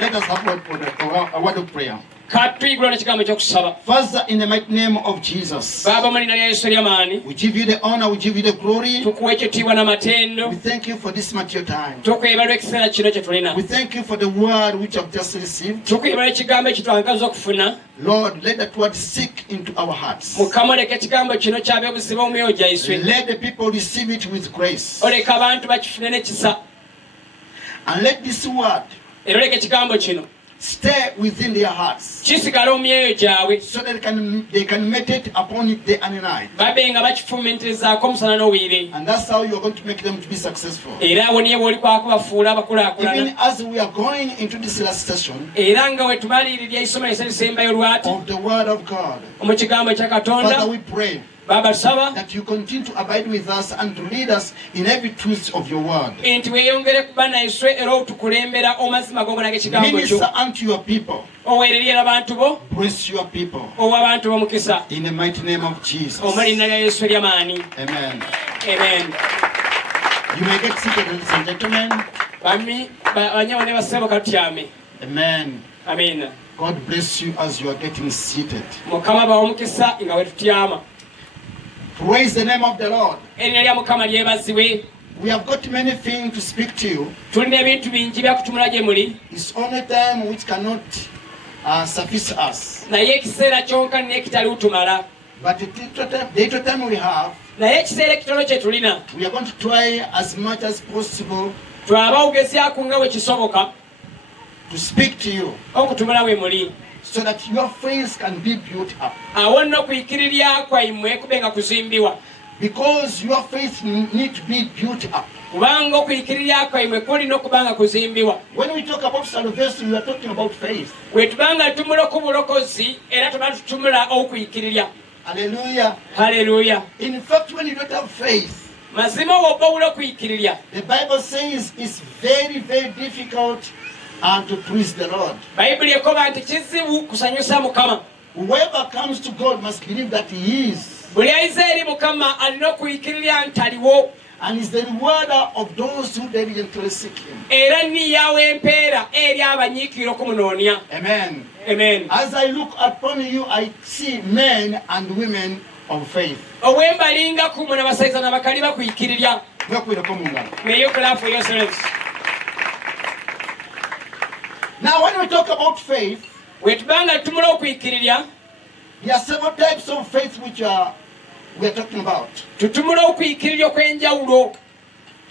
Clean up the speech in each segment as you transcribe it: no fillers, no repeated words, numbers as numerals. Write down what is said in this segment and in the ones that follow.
Let us have a word of prayer. Father, in the mighty name of Jesus, we give you the honor, we give you the glory. We thank you for this material time. We thank you for the word which I've just received. Lord, let that word sink into our hearts. Let the people receive it with grace. And let this word stay within their hearts, so that they can meditate upon it day and night. And that's how you're going to make them to be successful. Even as we are going into this last session of the Word of God, Father, we pray that you continue to abide with us and to lead us in every truth of your word. Minister unto your people. Bless your people. In the mighty name of Jesus. Amen. Amen. You may get seated, ladies and gentlemen. Amen. Amen. God bless you as you are getting seated. Praise the name of the Lord. We have got many things to speak to you. It's only time which cannot suffice us. But the little time we have, we are going to try as much as possible to speak to you, so that your faith can be built up. Because your faith needs to be built up. When we talk about salvation, we are talking about faith. Hallelujah. Hallelujah. In fact, when you don't have faith, the Bible says it's very, very difficult to please the Lord. Whoever comes to God must believe that He is, and is the rewarder of those who diligently seek Him. Amen. Amen. As I look upon you, I see men and women of faith. May you clap for yourselves. Now, when we talk about faith, there are several types of faith which we are talking about.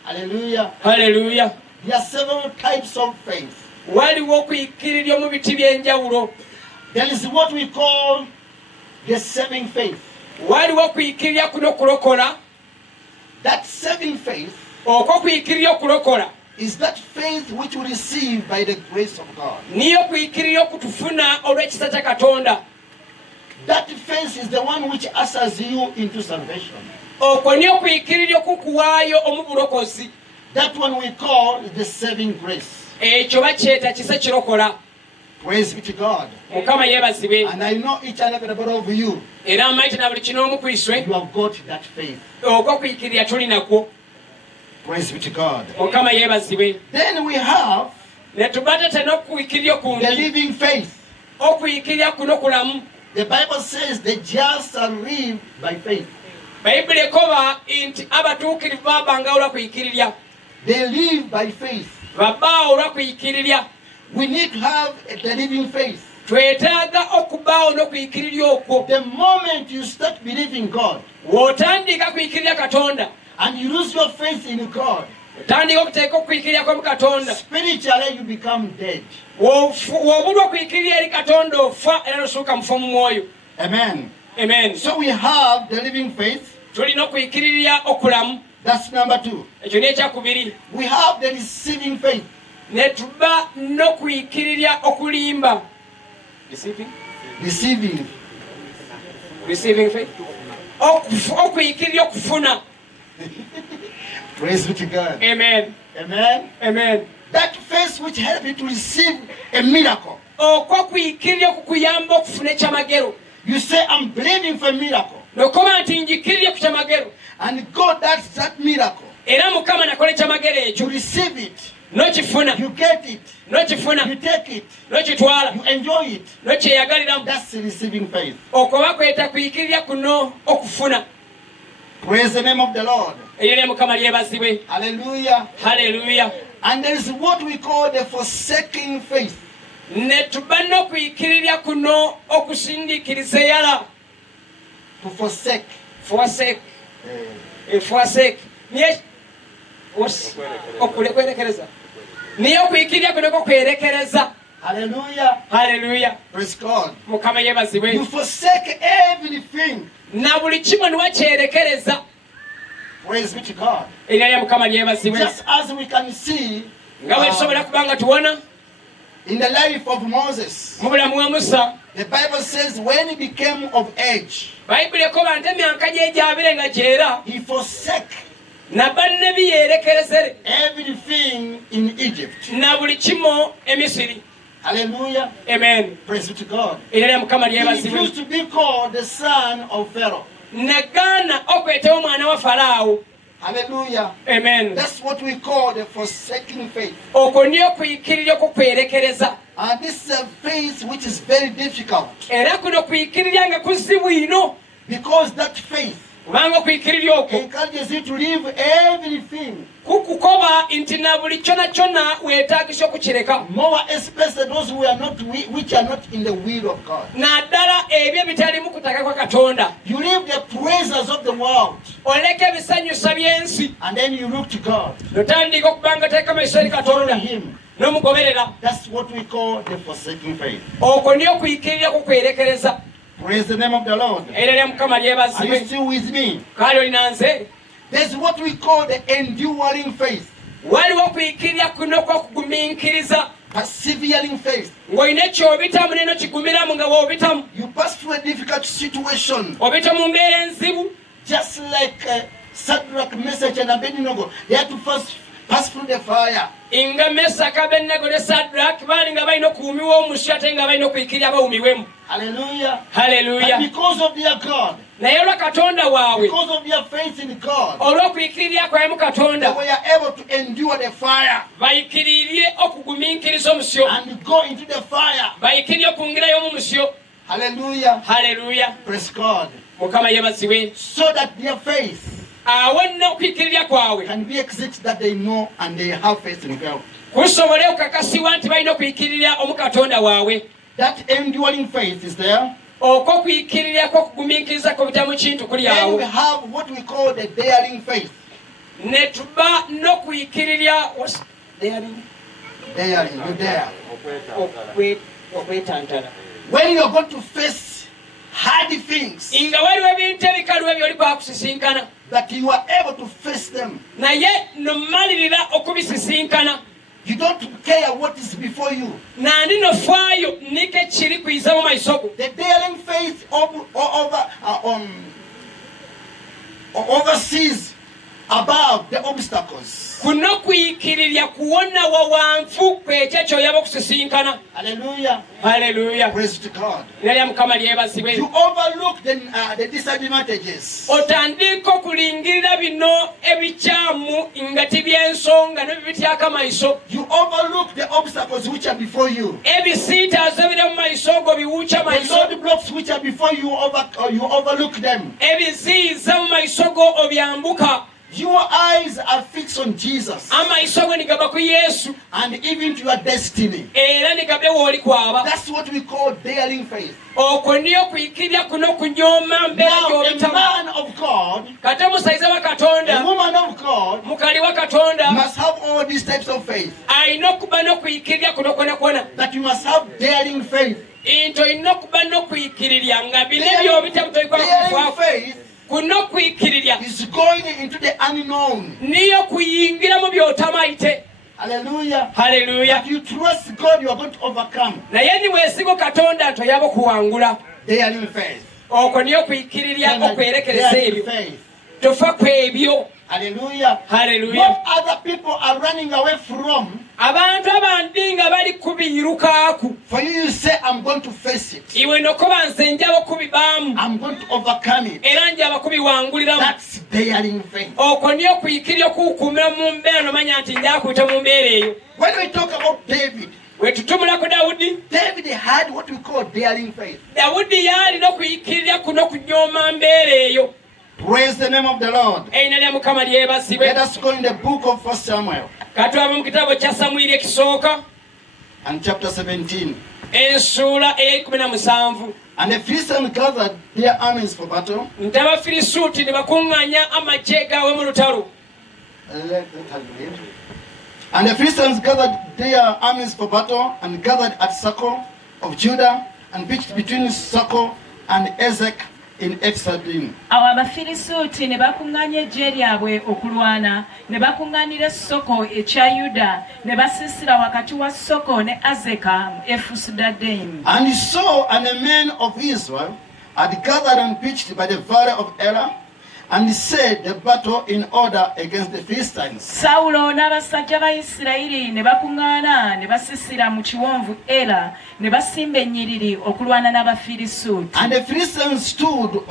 Hallelujah. Hallelujah. There are several types of faith. There is what we call the saving faith. That saving faith is that faith which we receive by the grace of God. That faith is the one which ushers you into salvation. That one we call the saving grace. Praise be to God. And I know each and every one of you, you have got that faith. Praise be to God. Then we have the living faith. The Bible says the just shall live by faith. They live by faith. We need to have the living faith. The moment you start believing God and you lose your faith in God, spiritually you become dead. Amen. Amen. So we have the living faith. That's number 2. We have the receiving faith. Receiving faith. Praise be to God. Amen. Amen. Amen. That faith which helps you to receive a miracle. You say, I'm believing for a miracle. And God does that miracle. You receive it. You get it. You take it. You enjoy it. That's receiving faith. Praise the name of the Lord. Hallelujah. Hallelujah. And there is what we call the forsaking faith. To forsake. Forsake. Forsake. Hallelujah. Hallelujah. Praise God. You forsake everything. Praise be to God. Just as we can see in the life of Moses, the Bible says when he became of age, he forsake everything in Egypt. Hallelujah. Amen. Praise be to God. He refused to be called the son of Pharaoh. Hallelujah. Amen. That's what we call the forsaking faith. And this is a faith which is very difficult. Because that faith encourages you to leave everything. More especially those which are not in the will of God. You leave the praises of the world. And then you look to God. Follow Him. That's what we call the forsaking faith. Praise the name of the Lord. Are you still with me? There's what we call the enduring faith. Persevering faith. You pass through a difficult situation. Just like Shadrach, Meshach, and Abednego, they had to first pass through the fire. Hallelujah. Hallelujah. And because of their God, because of their faith in God, they were able to endure the fire and go into the fire. Hallelujah. Hallelujah. Praise God. So that their faith can be exit that they know and they have faith in God. That enduring faith is there. And we have what we call the daring faith. What's daring? Daring, you dare. When you are going to face hard things, that you are able to face them. You don't care what is before you. The daring faith oversees above the obstacles. Hallelujah. Hallelujah. Praise to God. You overlook the disadvantages. You overlook the obstacles which are before you. The roadblocks which are before you, you overlook them. Your eyes are fixed on Jesus and even to your destiny. That's what we call daring faith. Now, a man of God, a woman of God must have all these types of faith. That you must have daring faith. Daring faith is going into the unknown. Hallelujah. Hallelujah. If you trust God, you are going to overcome. Daring faith. Hallelujah. Hallelujah. What other people are running away from, for you say, I'm going to face it. I'm going to overcome it. That's daring faith. Okonyo kuyikirya kukumira mu mbeera nomanya nti njakuita mu mbeera eyo. When we talk about David, wetutumulako Dawudi, David had what we call daring faith. Dawudi yalina okuyikirira kuno kunyooma mbeera eyo. Praise the name of the Lord. Erina lya Mukama lyebazibwe. Let us go in the book of 1 Samuel. Katwaba mu kitabo kya Samwiri ekisooka. And chapter 17. Ensuula eya-17. And the Philistines gathered their armies for battle. Nti Abafirisuuti ne bakuŋŋaanya amagye gaabwe mu lutalo. And the Philistines gathered their armies for battle and gathered at Socoh of Judah and pitched between Socoh and Ezek in Ephesadim. Awo Abafirisuuti ne bakuŋŋaanya eggye lyabwe okulwana, ne bakuŋŋaanira Soko ekya Yuda, ne basiisira wakati wa Soko ne Azeka mu Efusudadeimu. And Saul and the men of Israel had gathered and pitched by the valley of Elah, and set the battle in order against the Philistines. Sawulo n'abasajja ba Isirayiri ne bakuŋŋaana ne basisira mu kiwonvu Era ne basimba ennyiriri okulwana n'Abafirisuuti. And the Philistines stood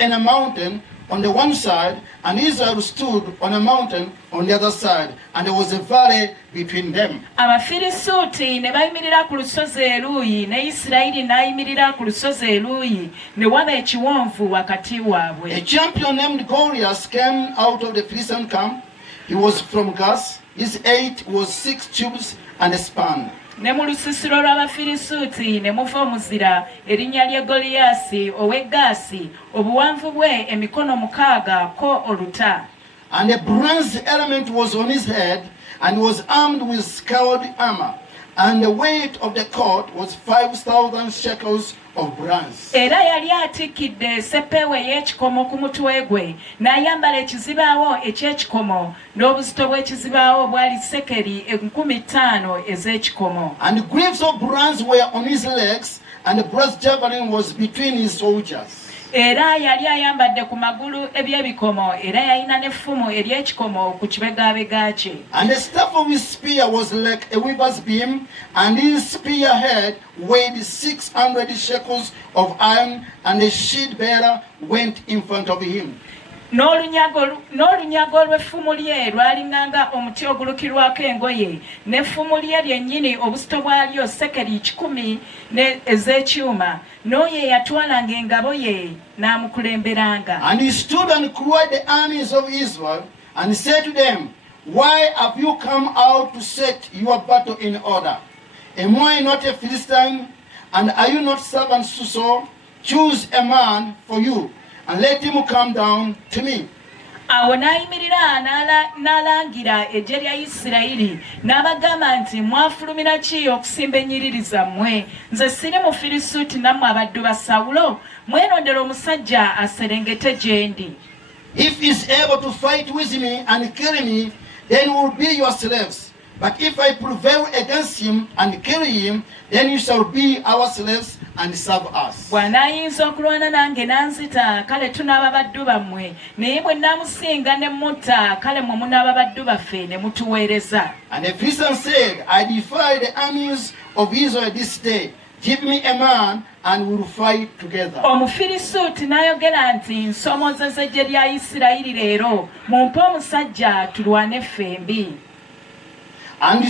in a mountain on the one side, and Israel stood on a mountain on the other side, and there was a valley between them. Abafirisuuti ne bayimirira ku lusozi eruuyi ne Isirayiri n'ayimirira ku lusozi eruuyi ne waba ekiwonvu wakati waabwe. A champion named Goliath came out of the Philistine camp. He was from Gath. His height was 6 cubits and a span. Ne mu lusisiro lw'Abafirisuuti ne muva omuzira erinnya lye Goliyaasi ow'e Gaasi, obuwanvu bwe emikono 6 ko oluta. And a bronze element was on his head, and he was armed with scoured armor. And the weight of the coat was 5,000 shekels of bronze. Era yali atikkidde eseppeewo ey'ekikomo ku mutwe gwe, n'ayambala ekizibaawo eky'ekikomo, n'obuzito bw'ekizibaawo bwali sekeri 50,000 ez'ekikomo. And the greaves of bronze were on his legs, and the brass javelin was between his soldiers. Era yali ayambadde ku magulu eby'ebikomo, era yalina n'effumu ery'ekikomo ku kibegabega kye. And the staff of his spear was like a weaver's beam, and his spear head weighed 600 shekels of iron, and the shield bearer went in front of him. N'olunyago lw'effumu lye lwalinganga omuti ogulukirwako engoye, n'effumu lye lyennyini obuzito bwalyo sekeri 10 ez'ekyuma, n'oyo yatwalanga engabo ye n'amukulemberanga. And he stood and cried the armies of Israel, and said to them, Why have you come out to set your battle in order? Am I not a Philistine? And are you not servants to Saul? Choose a man for you, and let him come down to me. Awo n'ayimirira n'alangira eggye lya Isirayiri n'abagamba nti mwafulumira ki okusimba ennyiriri zammwe? Nze siri Mufirisuuti nammwe abaddu ba Sawulo, mwerondera omusajja aserengete gye ndi. If he is able to fight with me and kill me, then we will be your slaves. But if I prevail against him and kill him, then you shall be our slaves and serve us. Bw'anaayinza okulwana nange n'anzita, kale tunaaba baddu bammwe, naye bwe naamusinga ne mutta, kale mwe munaaba baddu baffe ne mutuweereza. And the Philistines said, I defy the armies of Israel this day. Give me a man and we will fight together. Omufirisuuti n'ayogera nti nsomoozeza eggye lya Isirayiri leero, mumpe omusajja tulwane ffembi. And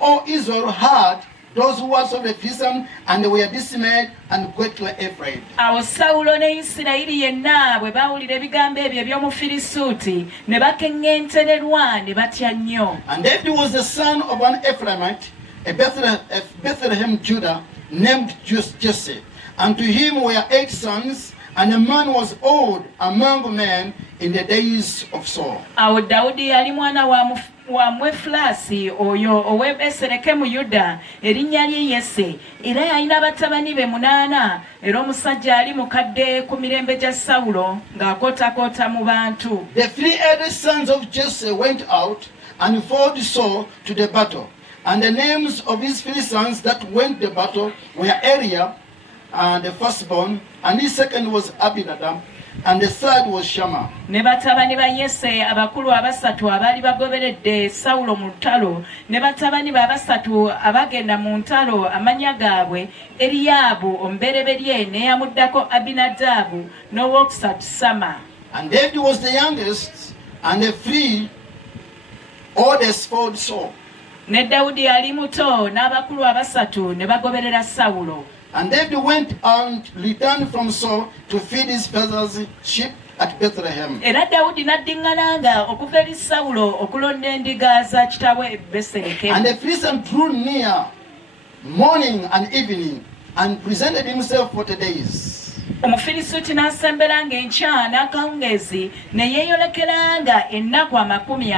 all Israel heard those words of the Philistines, and they were dismayed and greatly afraid. Awo Sawulo ne Isirayiri yenna bwe baawulira ebigambo ebyo eby'Omufirisuuti ne bakeŋŋentererwa ne batya nnyo. And David was the son of an Ephraimite, a Bethlehem, Judah, named Jesse. And to him were 8 sons, and a man was old among men in the days of Saul. Awo Dawudi yali mwana wa Mwefulasi oyo ow'e Beserekemu Yuda, erinnya lye Yese, era yalina batabani be 8, era omusajja ali mukadde ku mirembe gya Sawulo ng'akootakoota mu bantu. The 3 eldest sons of Jesse went out and fought Saul to the battle. And the names of his 3 sons that went to the battle were Eliab, the firstborn, and his second was Abinadab, and the third was Shammah. Ne batabani ba Yese abakulu abasatu abaali bagoberedde Sawulo mu ntalo, ne batabani ba abasatu abagenda mu ntalo amannya gaabwe Eriyaabu omubereberye n'eyamuddako Abinadaabu n'owookusatu Sama. And David was the youngest and the three oldest for Saul. Ne Dawudi yali muto n'abakulu abasatu ne bagoberera Sawulo. And David went and returned from Saul to feed his father's sheep at Bethlehem. Era Dawudi n'addiŋŋananga okuva eri Sawulo okulonda endiga za kitaawe e Besereke. And the Philistine drew near morning and evening and presented himself 40 days. Omufirisuuti n'asemberanga enkya n'akawungeezi ne yeeyolekeranga ennaku 40.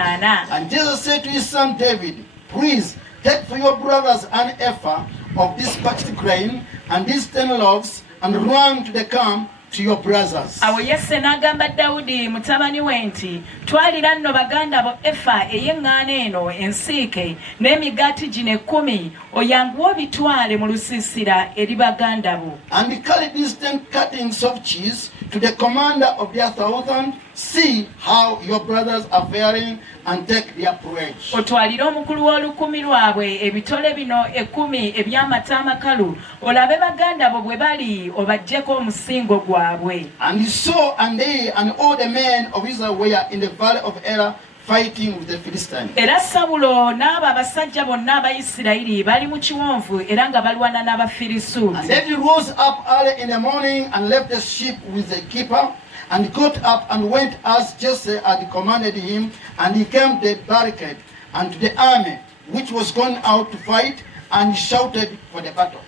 And Jesus said to his son David, please take for your brothers an ephah of this parched grain and these 10 loaves and run to the camp to your brothers. Awo Yese n'agamba Dawudi mutabani we nti twalira nno baganda bo efa ey'eŋŋaano eno ensiike n'emigaati gino 10 oyanguwe obitwale mu lusiisira eri baganda bo. And carry these 10 cuttings of cheese to the commander of their 1,000. See how your brothers are faring and take their pledge. Otwalire omukulu w'olukumi lwabwe ebitole bino 10 eby'amata amakalu olabe baganda bo bwe bali obaggyeko omusingo gwabwe. And he saw, and they and all the men of Israel were in the valley of Elah fighting with the Philistines. Era Sawulo n'abo abasajja bonna Abayisirayiri bali mu kiwonvu era nga balwana n'Abafirisuuti. And David rose up early in the morning and left the sheep with the keeper and got up and went as Jesse had commanded him, and he came to the barricade and to the army which was going out to fight, and shouted for the battle.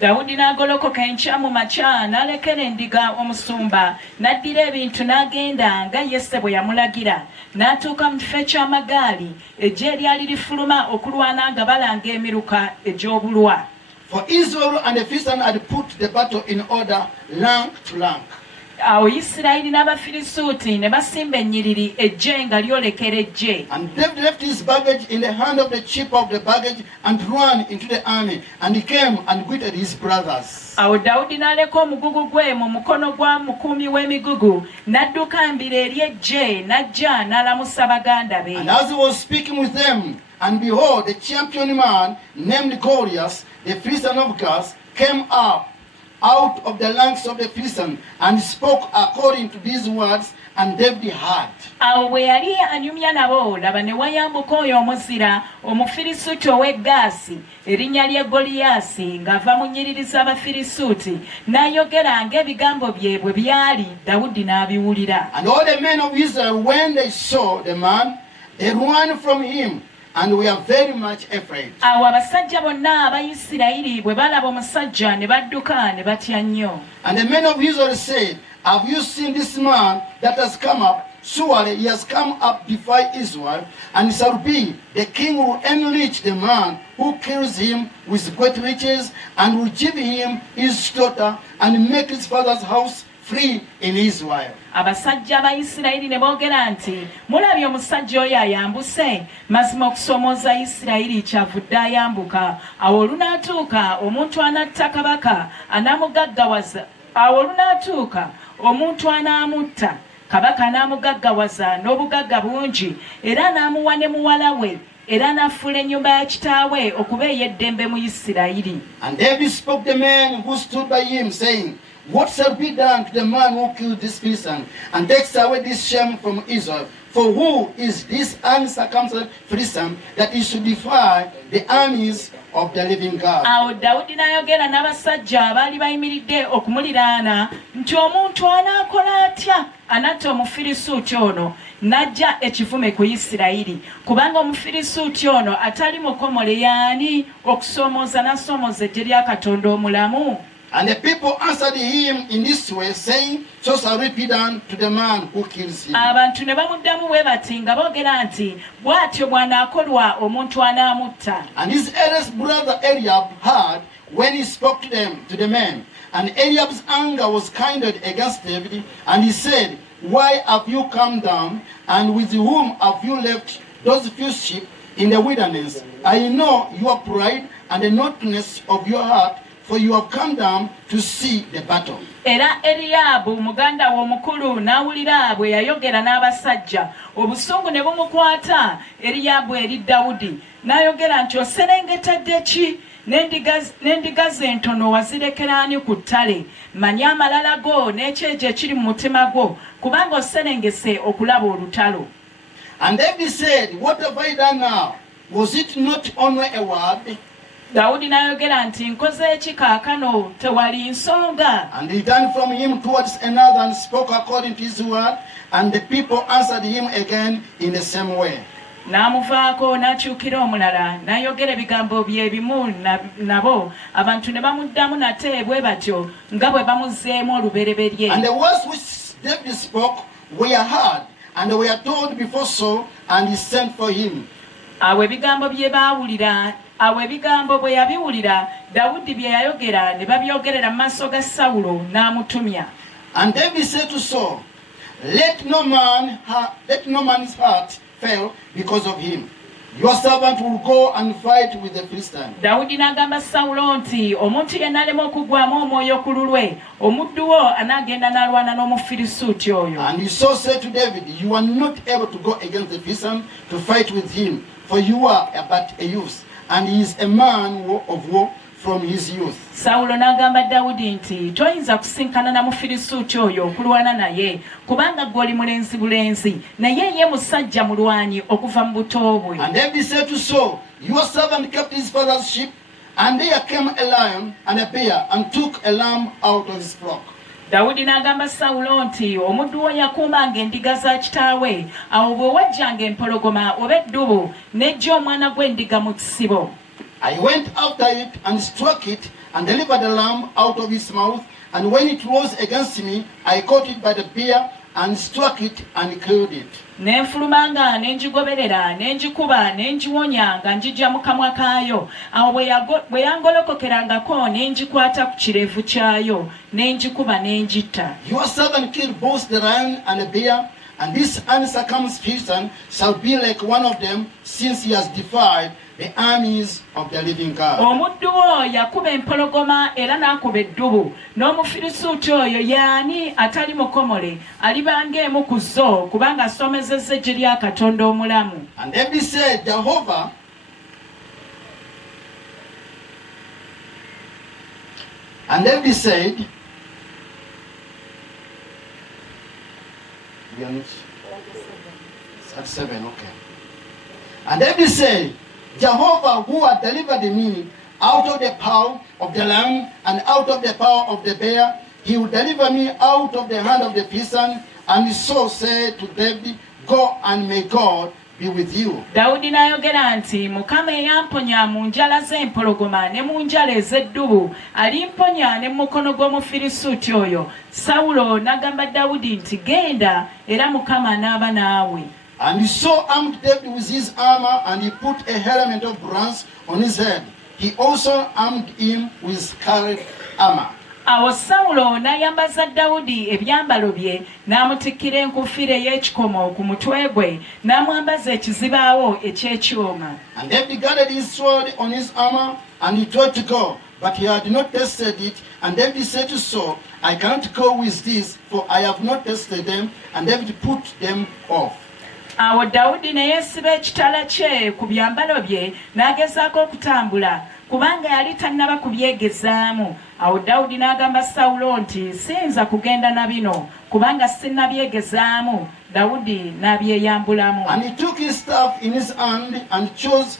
Dawudi n'agolokoka enkya mu makya n'alekera endiga omusumba n'addira ebintu n'agenda nga Yese bwe yamulagira n'atuuka mu kifo eky'amagaali eggye eryali lifuluma okulwana nga balanga emiruka egy'obulwa. For Israel and the Philistines had put the battle in order rank to rank. Awo Isirayiri n'Abafirisuuti ne basimba ennyiriri eggye nga lyolekera eggye. And David left his baggage in the hand of the chief of the baggage and ran into the army, and he came and greeted his brothers. Awo Dawudi n'aleka omugugu gwe mu mukono gwa mukuumi w'emigugu n'adduka mbira eri eggye n'ajja n'alamusa baganda be. And as he was speaking with them, and behold, the champion man named Goliath, the Philistine of Gath, came up out of the ranks of the Philistines and spoke according to these words, and David heard. Awo bwe yali anyumya nabo laba ne wayambuka oyo omuzira Omufirisuuti ow'e erinnya lye Goliyaasi ng'ava mu nnyiriri z'Abafirisuuti n'ayogera ng'ebigambo bye bwe byali Dawudi n'abiwulira. And all the men of Israel, when they saw the man, they ran from him, and we are very much afraid. Awo abasajja bonna Abayisirayiri bwe balaba omusajja ne badduka ne batya nnyo. And the men of Israel said, have you seen this man that has come up? Surely he has come up before Israel, and shall be the king will enrich the man who kills him with great riches, and will give him his daughter, and make his father's house free in Israel. Abasajja Abayisirayiri ne boogera nti mulabye omusajja oyo ayambuse, mazima okusomooza Isirayiri kyavudde ayambuka. Awo olunaatuuka omuntu anatta kabaka anamugaggawaza. Awo olunaatuuka omuntu anaamutta kabaka anaamugaggawaza n'obugagga bungi, era n'amuwa ne muwala we, era n'afuula ennyumba ya kitaawe okuba ey'eddembe mu Isirayiri. And David spoke the men who stood by him, saying, what shall be done to the man who killed this Philistine and takes away this shame from Israel? For who is this uncircumcised Philistine that he should defy the armies of the living God? Awo Dawudi n'ayogera n'abasajja abaali bayimiridde okumuliraana nti omuntu anaakola atya anatta Omufirisuuti ono n'aggya ekivume ku Isirayiri, kubanga Omufirisuuti ono atali mukomole y'ani okusoomooza n'asoomooza eggye lya Katonda omulamu? And the people answered him in this way, saying, so shall it be done to the man who kills him. Abantu ne bamuddamu bwe bati nga boogera nti bw'atyo bw'anaakolwa omuntu anaamutta. And his eldest brother Eliab heard when he spoke to the men. And Eliab's anger was kindled against David, and he said, why have you come down, and with whom have you left those few sheep in the wilderness? I know your pride and the naughtiness of your heart, for you have come down to see the battle. Era Eriyaabu muganda we omukulu n'awulira bwe yayogera n'abasajja obusungu ne bumukwata Eriyaabu eri Dawudi n'ayogera nti oserengeta ki n'endiga ze entono wazirekera ani ku ttale manyi amalala go n'ekyejo ekiri mu mutima gwo kubanga oserengese okulaba olutalo. And David said, what have I done now? Was it not only a word? Dawudi n'ayogera nti nkoze eki kaakano tewali nsonga. And he turned from him towards another and spoke according to his word, and the people answered him again in the same way. N'amuvaako n'akyukira omulala n'ayogera ebigambo bye bimu nabo abantu ne bamuddamu nate bwe batyo nga bwe bamuzzeemu olubereberye. And the words which David spoke were heard, and they were told before Saul, and he sent for him. Awo ebigambo bye baawulira awo ebigambo bwe yabiwulira Dawudi bye yayogera ne babyogerera mu maaso ga Sawulo n'amutumya. And David said to Saul, let no man's heart fail because of him. Your servant will go and fight with the Philistines. Dawudi n'agamba Sawulo nti omuntu yenna alema okugwamu omwoyo ku lulwe omuddu wo anaagenda n'alwana n'Omufirisuuti oyo. And Saul said to David, you are not able to go against the Philistines to fight with him, for you are but a youth, and he is a man of war from his youth. Sawulo n'agamba Dawudi nti toyinza kusinkana na Mufirisuuti oyo okulwana naye kubanga gw'oli mulenzi bulenzi naye ye musajja mulwanyi okuva mu buto bwe. And David said to Saul, your servant kept his father's sheep, and there came a lion and a bear and took a lamb out of his flock. Dawudi n'agamba Sawulo nti omuddu wo yakuumanga endiga za kitaawe awo bwe wajjanga empologoma oba eddubu n'ejja omwana gw'endiga mu kisibo. I went after it and struck it and delivered the lamb out of his mouth, and when it rose against me, I caught it by the beard and struck it and killed it. Nenfulumanga nenjigoberera nenjikuba nenjiwonya nga njijja mu kamwa kaayo awo bwe yangolokokerangako nenjikwata ku kirevu kyayo nenjikuba nenjitta. Your servant killed both the lion and the bear, and this uncircumcised Philistine shall be like one of them, since he has defied the armies of the living God. Omuddu wo yakuba empologoma era n'akuba eddubu n'Omufirisuuti oyo yaani atali mukomole alibanga emu ku zo kubanga asomezezza eggye lya Katonda omulamu. And David said, Jehovah, and David said, 37, okay. And David said, Jehovah, who had delivered me out of the power of the lion and out of the power of the bear, he will deliver me out of the hand of the Philistine. And Saul said to David, go, and may God be with you. Dawudi n'ayogera nti Mukama eyamponya mu njala z'empologoma ne mu njala ez'eddubu alimponya ne mu mukono gw'Omufirisuuti oyo. Sawulo n'agamba Dawudi nti genda era Mukama n'aba naawe. And Saul armed David with his armor, and he put a helmet of bronze on his head. He also armed him with scarlet armor. Awo Sawulo n'ayambaza Dawudi ebyambalo bye n'amutikkira enkufiira ey'ekikomo ku mutwe gwe n'amwambaza ekizibaawo eky'ekyuma. And David gathered his sword on his armor, and he tried to go, but he had not tested it. And David said to Saul, I cannot go with this, for I have not tested them. And David put them off. Awo Dawudi ne yeesiba ekitala kye ku byambalo bye n'agezaako okutambula kubanga yali tannaba kubyegezaamu. Awo Dawudi n'agamba Sawulo nti siyinza kugenda na bino kubanga sinnabyegezaamu. Dawudi n'abyeyambulamu. And he took his staff in his hand and chose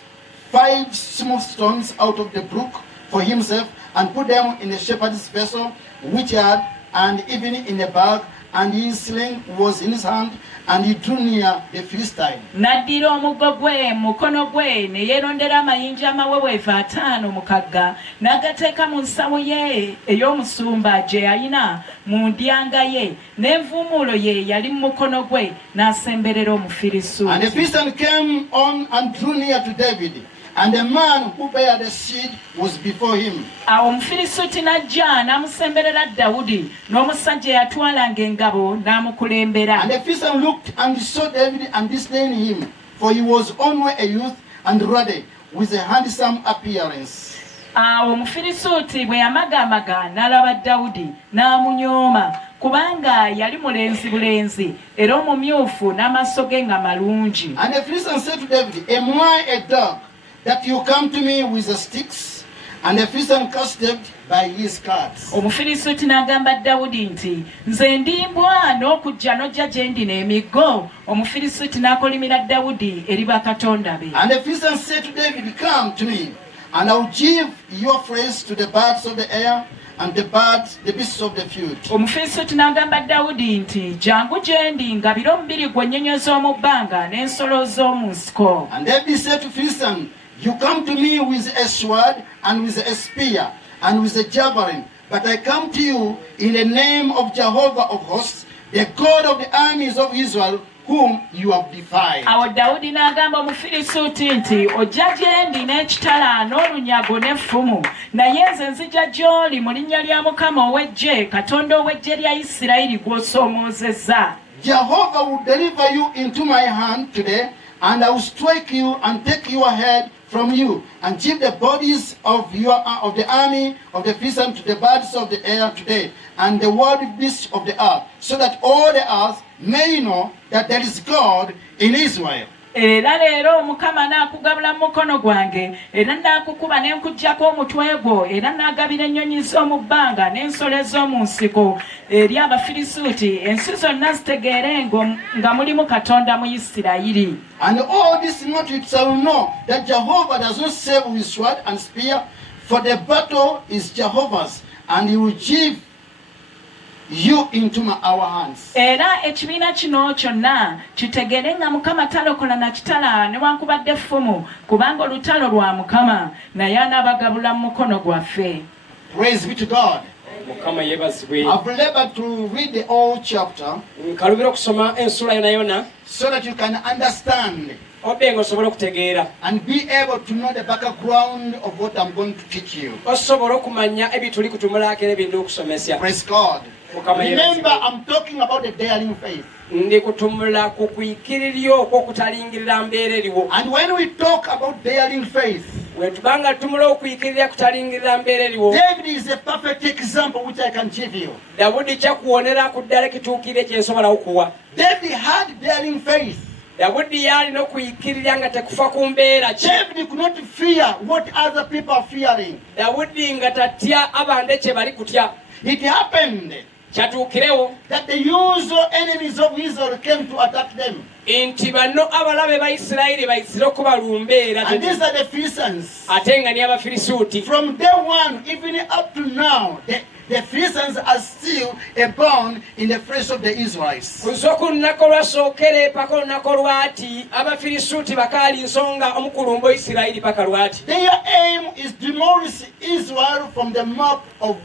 5 smooth stones out of the brook for himself and put them in a shepherd's vessel which he had, and even in a bag, and his sling was in his hand, and he drew near the Philistine. N'addira omuggo gwe mu mukono gwe ne yeerondera amayinja amaweweevu 5 mu kagga n'agateeka mu nsawo ye ey'omusumba gye yalina mu ndyanga ye, n'envuumuulo ye yali mu mukono gwe n'asemberera Omufirisuuti. And the Philistine came on and drew near to David, and the man who bare the shield was before him. Awo Omufirisuuti n'ajja n'amusemberera Dawudi n'omusajja eyatwalanga engabo n'amukulembera. And the Philistine looked and saw David and disdained him, for he was only a youth and ruddy, with a handsome appearance. awo omufirisuuti bwe yamagaamaga n'alaba Dawudi n'amunyooma kubanga yali mulenzi bulenzi era omumyufu n'amaaso ge nga malungi. And the Philistine said to David, Am I a dog that you come to me with the sticks? And the Philistine cast David by his cards. Omufirisuuti n'agamba Dawudi nti nze ndimbwa n'okujja n'ojja gye ndi n'emiggo. Omufirisuuti n'akolimira Dawudi eri bakatonda be. And the Philistine said to David, Come to me, and I will give your flesh to the birds of the air and the beasts of the field. Omufirisuuti n'agamba Dawudi nti jangu gye ndi ngabira omubiri gwe ennyonyi z'omu bbanga n'ensolo z'omu nsiko. And David said to Philistine, You come to me with a sword and with a spear and with a javelin, but I come to you in the name of Jehovah of hosts, the God of the armies of Israel, whom you have defied. Awo Dawudi n'agamba Omufirisuuti nti ojja gye ndi n'ekitala n'olunyago n'effumu, naye nze nzija gy'oli mu linnya lya Mukama ow'eggye, Katonda ow'eggye lya Isirayiri gw'osoomoozezza. Jehovah will deliver you into my hand today, and I will strike you and take your head from you, and give the bodies of the army of the Philistines to the birds of the air today, and the wild beasts of the earth, so that all the earth may know that there is God in Israel. Era leero Mukama n'akugabula mu mukono gwange, era n'akukuba ne nkuggyako omutwe gwo, era n'agabira ennyonyi z'omu bbanga n'ensolo ez'omu nsiko eri Abafirisuuti, ensi zonna zitegeere nga mulimu Katonda mu Isirayiri. And all this multitude shall know that Jehovah does not save with sword and spear, for the battle is Jehovah's, and he will give you into our hands. Era ekibiina kino kyonna kitegeere nga Mukama talokola na kitala newankubadde effumu, kubanga olutalo lwa Mukama naye anaabagabula mu mukono gwaffe. Praise be to God. Mukama yeebazibwe. I've labored to read the whole chapter nkalubira okusoma ensula yona so that you can understand obe nga osobola okutegeera and be able to know the background of what I'm going to teach you. osobola okumanya ebituli kutumulako era ebindi okusomesya. Praise God. Mukama Remember, yeebazibwe. I'm talking about the daring faith. ndi kutumula ku kuyikirirya okw'okutalingirira mbeera eriwo. And when we talk about daring faith, wetubanga tumula okuyikirirya kutalingirira mbeera eriwo, David is a perfect example which I can give you. Dawudi kyakuwonera ku ddala ekituukire kyensobola okuwa. David had daring faith. Dawudi yalina okuyikirirya nga tekufa ku mbeera ki. David could not fear what other people are fearing. Dawudi nga tatya abande kye bali kutya. It happened kyatuukirewo that the usual enemies of Israel came to attack them. nti bano abalabe ba Isirayiri bayisire okubalumba era And these are the Philistines. ate nga ne Abafirisuuti. From day one, even up to now, the Philistines are still a bone in the flesh of the Israelites. kuva ku lunaku olwasookera paka olunaku olwati Abafirisuuti bakaali nsonga omukulumba Isirayiri paka lwati. Their aim is to demolish Israel from the map of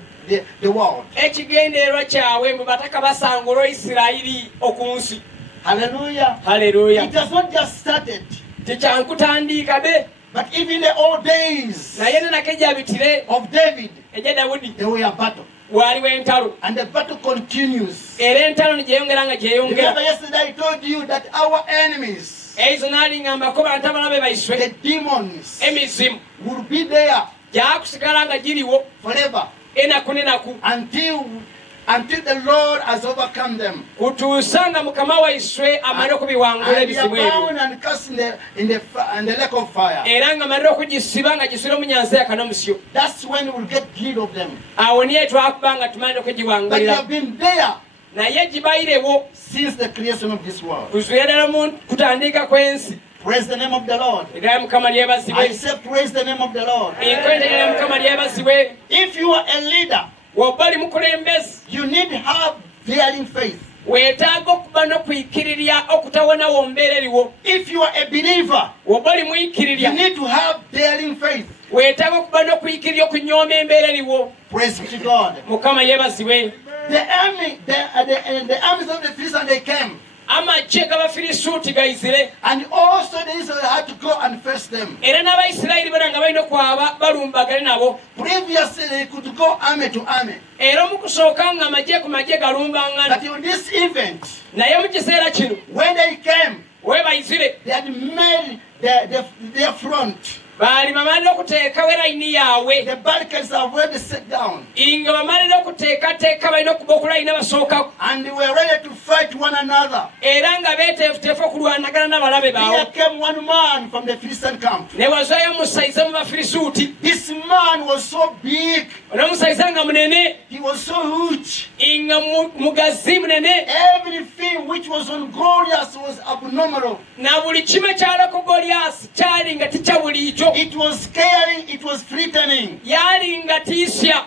the world. Ekigendererwa kyabwe mwe bataka basangula Isirayiri oku nsi. Hallelujah. Haleluya. It has not just started, tekyankutandiika be, but even the old days naye nenako ejabitire of David, ejya Dawudi there were a battle. waaliwo entalo, And the battle continues. era entalo ne gyeyongera nga Remember gyeyongera. yesterday I told you that our enemies, Ezo n'alingambako bantu abalabe baiswe the demons, emizimu will be there gyakusigala nga giriwo forever enaku nenaku until the Lord has overcome them. kutuusa nga Mukama waiswe amale okubiwangula And they are ebizibu ebyo, bound and cast in the lake of fire. era nga amalire okugisiba nga gisula mu nyanza yakanomusyo. That's when we'll get rid of them. Awo niye twakuba nga tumalire But they okugiwangulira, have been there naye gibayirewo since the creation of this world. kuzuya ddala mu kutandiika kw'ensi. Praise the name of the Lord. Era Mukama I lyebazibwe. say praise the name of the Lord. Enkoletegera Mukama lyebazibwe. If you are a leader, W'oba oli mukulembeze, you need to have daring faith. weetaaga okuba n'okuyikirirya okutawonawo mbeera eriwo. If you are a believer, W'oba oli you muyikirirya, need to have daring faith. weetaaga okuba n'okuyikirirya okunyooma embeera eriwo. Praise be to God. Mukama yeebazibwe. The armies of the Philistines, they came. Amagye g'Abafirisuuti gayizire, And also the Israelites had to go and face them. era n'Abayisirayiri bana nga balina okwaba balumbagane nabo. Previously, they could go army to army. Era mu kusooka nga magye ku magye galumbangana, But in this event, naye mu kiseera kino when they came, weebayizire, they had made their front bali bamalira okuteekawo erayini yaabwe The barricades are already set down. nga bamalira okuteekateeka balina okuba okulayina basooka And they were ready to fight one another. era nga beeteefuteefu okulwanagana n'abalabe Here baabwe came one man from the Philistine camp. ne wazaayo omusaiza mu bafirisuuti This man was so big. n'omusaiza nga munene He was so huge. nga mugazi munene Everything which was on Goliath was abnormal. na buli kimu ekyalako Goliath kyali nga tikya buliijo It was scaring. It was threatening. yali nga tiisya.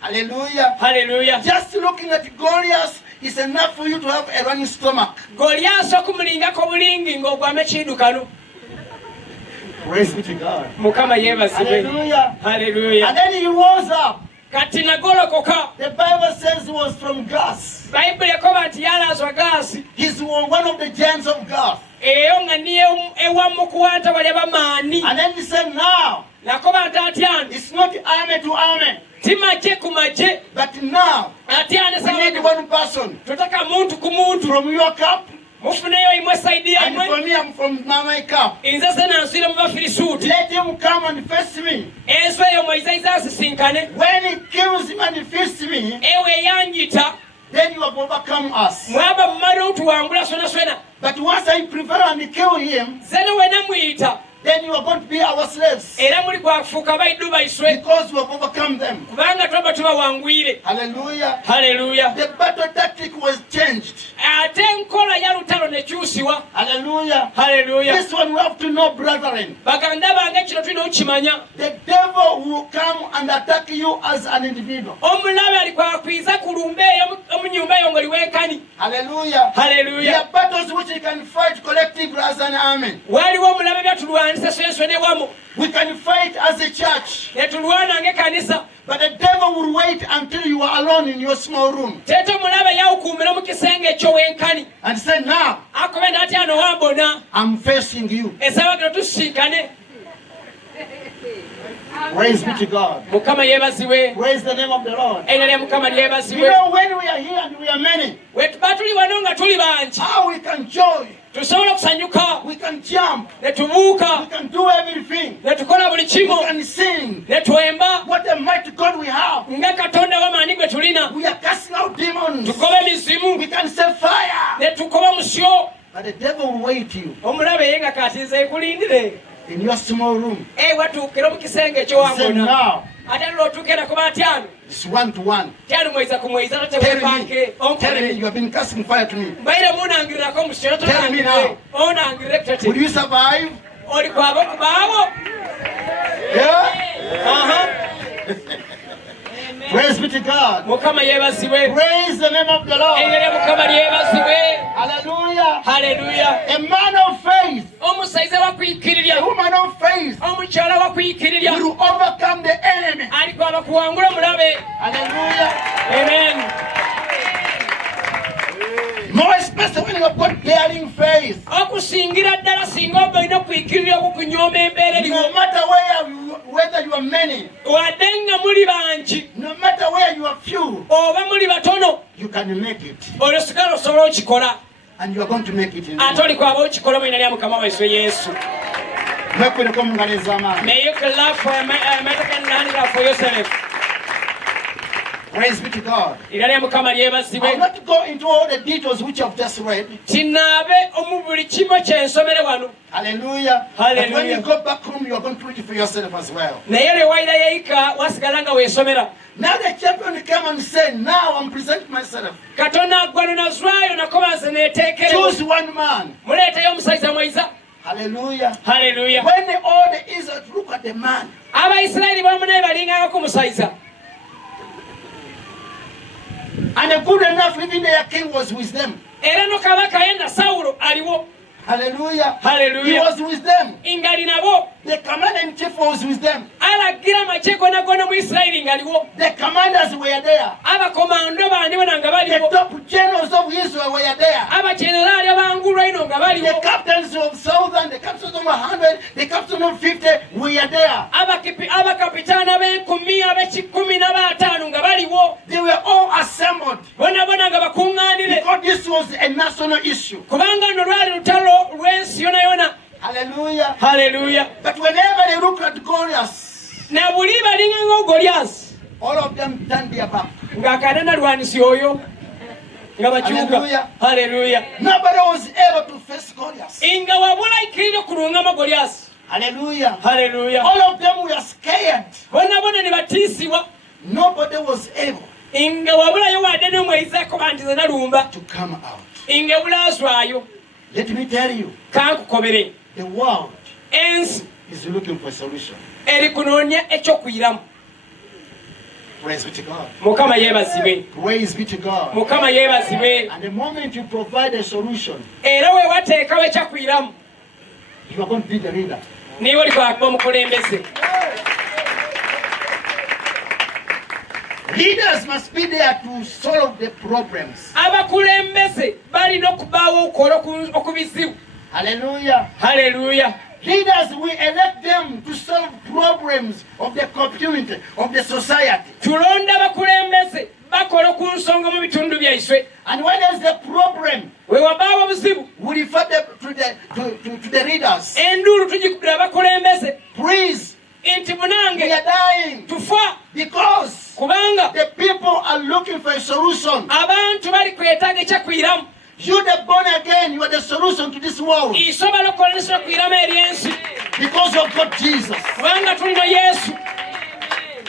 Hallelujah. Haleluya. Just looking at Goliath is enough for you to have a running stomach. Goliath okumulingako bulingi ng'ogwamu ekiddukano. Praise be to God. Mukama yeebazibwe. Hallelujah. Haleluya. And then he rose up. Kati nagolokoka. The Bible says he was from Gath. Bayibuli ekoba nti yalaazwa Gaasi. He's one of the giants of Gath. Eyo nga niyo ewamu kuwanta bali abamaani. And then he said, now, Nakoba nti atyani. it's not army to army, Ti magye ku magye. but now Atyani we need sawa. one person Tutaka muntu ku muntu. from your camp, Mufuneyo imwe saidi and imwe. for me, I'm from my camp. Nze se nanswire mu bafirisuuti. Let him come and face me. Enswa eyo moyizayiza asisinkane. When he kills him and he faces me, Ewe yanjita. then you have overcome us. Mwaba mumala otuwangula swena. But once I prevail and kill him, Zeno wena muyita. then you are going to be our slaves, Era muli kwakufuuka bayiddu baiswe. because we have overcome them. Kubanga twaba tubawangwire. Hallelujah. Haleluya. The battle tactic was changed. Ate enkola ya lutalo ne kyusiwa. Hallelujah. Haleluya. This one we have to know, brethren. Baganda bange kino tulina okukimanya. The devil will come and attack you as an individual. Omulabe alikwakwiza ku lumbe eyo mu nyumba eyo ng'oli wenkani. Hallelujah. There Haleluya. are battles which you can fight collectively as an army. Waliwo omulabe byatulwanisa swenswe ne wamu. We can fight as a church. Ne tulwana ng'ekkanisa. But the devil will wait until you are alone in your small room Tete omulabe yawukuumira mu kisenge ekyo wenkani. and say, now, Akobe nti ano wambona. I'm facing you. Esaawa gino tusisinkane. Praise be to God. Mukama yeebazibwe. Praise the name of the Lord. Erinnya lya Mukama You lyebazibwe. know, when we are here and we are many, Bwe tuba tuli wano nga tuli bangi. how we can joy, Tusobola okusanyuka. we can jump, Ne tubuuka. we can do everything, Ne tukola buli we kimu. can sing. Ne twemba. What a mighty God we have. Nga Katonda w'amaanyi gwe tulina. We are casting out demons. Tugoba emizimu. We can set fire. Ne tukoba musyo. But the devil will wait you Omulabe ye nga kati nze kulindire. in your small room. Watuukira mu kisenge Say, ekyowambona. now, Ate lw'otuukira kuba atyano. it's one to one. Tyano mweyiza ku mweyiza Tell me, tateweepanke. tell me, Onkole. you have been casting fire to me. Mbaire munangirirako musyo. Tell me now. Onangirire tate. Will you survive? Oli kwaba okubaawo. Yeah? Aha. Praise be to God. Mukama yeebazibwe. Praise the name of the Erinnya Lord. lya Mukama lyebazibwe. Hallelujah. Haleluya. A man of faith, Omusaiza wa a kwikirirya. woman of faith Omukyala wa kwikirirya. will overcome the enemy. Alikwaba kuwangula omulabe. Hallelujah. Amen. More especially when you have got daring faith. Okusingira ddala singa oba olina okwikirirya okukunyooma embeera eriwo. No matter whether you are many, Wadde nga muli bangi no matter where you are few, oba muli batono, you can make it. olwo sigala osobola okikola. And you are going to make it in Ate olikwaba okikola mu linnya lya Mukama waffe Yesu. May you clap for a mighty hand for yourself. Praise be to God. Linnya lya Mukama I will lyebazibwe. not go into all the details which I've just read. Kinaabe omu buli kimu kyensomere wano. Hallelujah. Hallelujah. But when you go back home, you are going to read it for yourself as well. Naye lwe wayirayo eka wasigala nga weesomera. Now the champion came and said, now I'm presenting myself. Katonda aggwano nazwayo nakobanze neeteekerewo. Choose one man. Muleeteyo omusaiza mwayiza. Hallelujah. Haleluya. When all the Israelites look at the man, Abayisirayiri bamu naye balingangako musaiza. and good enough, even their king was with them. Era no kabaka yenna Sawulo aliwo. Hallelujah. Hallelujah. He was with them. Ngali nabo. The commander in chief was with them. Alagira magye gonna gonna mu Isirayiri ngaliwo. The commanders were there. Abakomando bandi bonna nga The baliwo. top generals of Israel were there. Abajenerali abangulwa ino nga The baliwo. captains of Southern, the captains of 100, the captains of 50 were there. Abakapitaani ab'enkumi ab'ekikumi n'abaataano nga baliwo. They were all assembled Bonna bonna nga bakuŋŋaanire. because this was a national issue. Kubanga nno lwali lutalo lw'ensi yona yona. Hallelujah. Haleluya. But whenever they look at wabawo Goliath, all of them turned their back. ng'akaana lwanisi oyo nga bakyuka. Hallelujah. Nobody was able to face Goliath. Nga wabula ikirira kulungama Goliath. Hallelujah. Hallelujah. All of them were scared. Bonna ne batiisibwa. Nobody was able nga wabulayo wadde n'omweyizaako banti ze nalumba to come out. nga bulaaswayo. Let me tell you, Kankukobere, the world ensi is looking for a solution. eri kunoonya ekyokuyiramu. Praise be to God. Mukama yeebazibwe. Praise be to God. Mukama yeebazibwe. And the moment you provide a solution, Era we wateekawo ekyakuyiramu, you are going to be the leader. niwe olikwaba omukulembeze. Leaders must be there to solve the problems. Abakulembeze balina okubaawo okukola ku bizibu. Hallelujah. Hallelujah. Leaders, we elect them to solve problems of the community, of the society. Tulonda abakulembeze bakola ku nsonga mu bitundu byaiswe. And when there's a problem, we wabaawo obuzibu, we refer to the leaders. enduulu tugikubira abakulembeze Please, nti we munange are dying tufa, because kubanga the people are looking for a solution. abantu bali kwetaaga ekyakuyiramu. You, the born again, you are the solution to this world isobola okukolesebwa kuyiramu eri ensi because of God Jesus. kubanga tulina Yesu.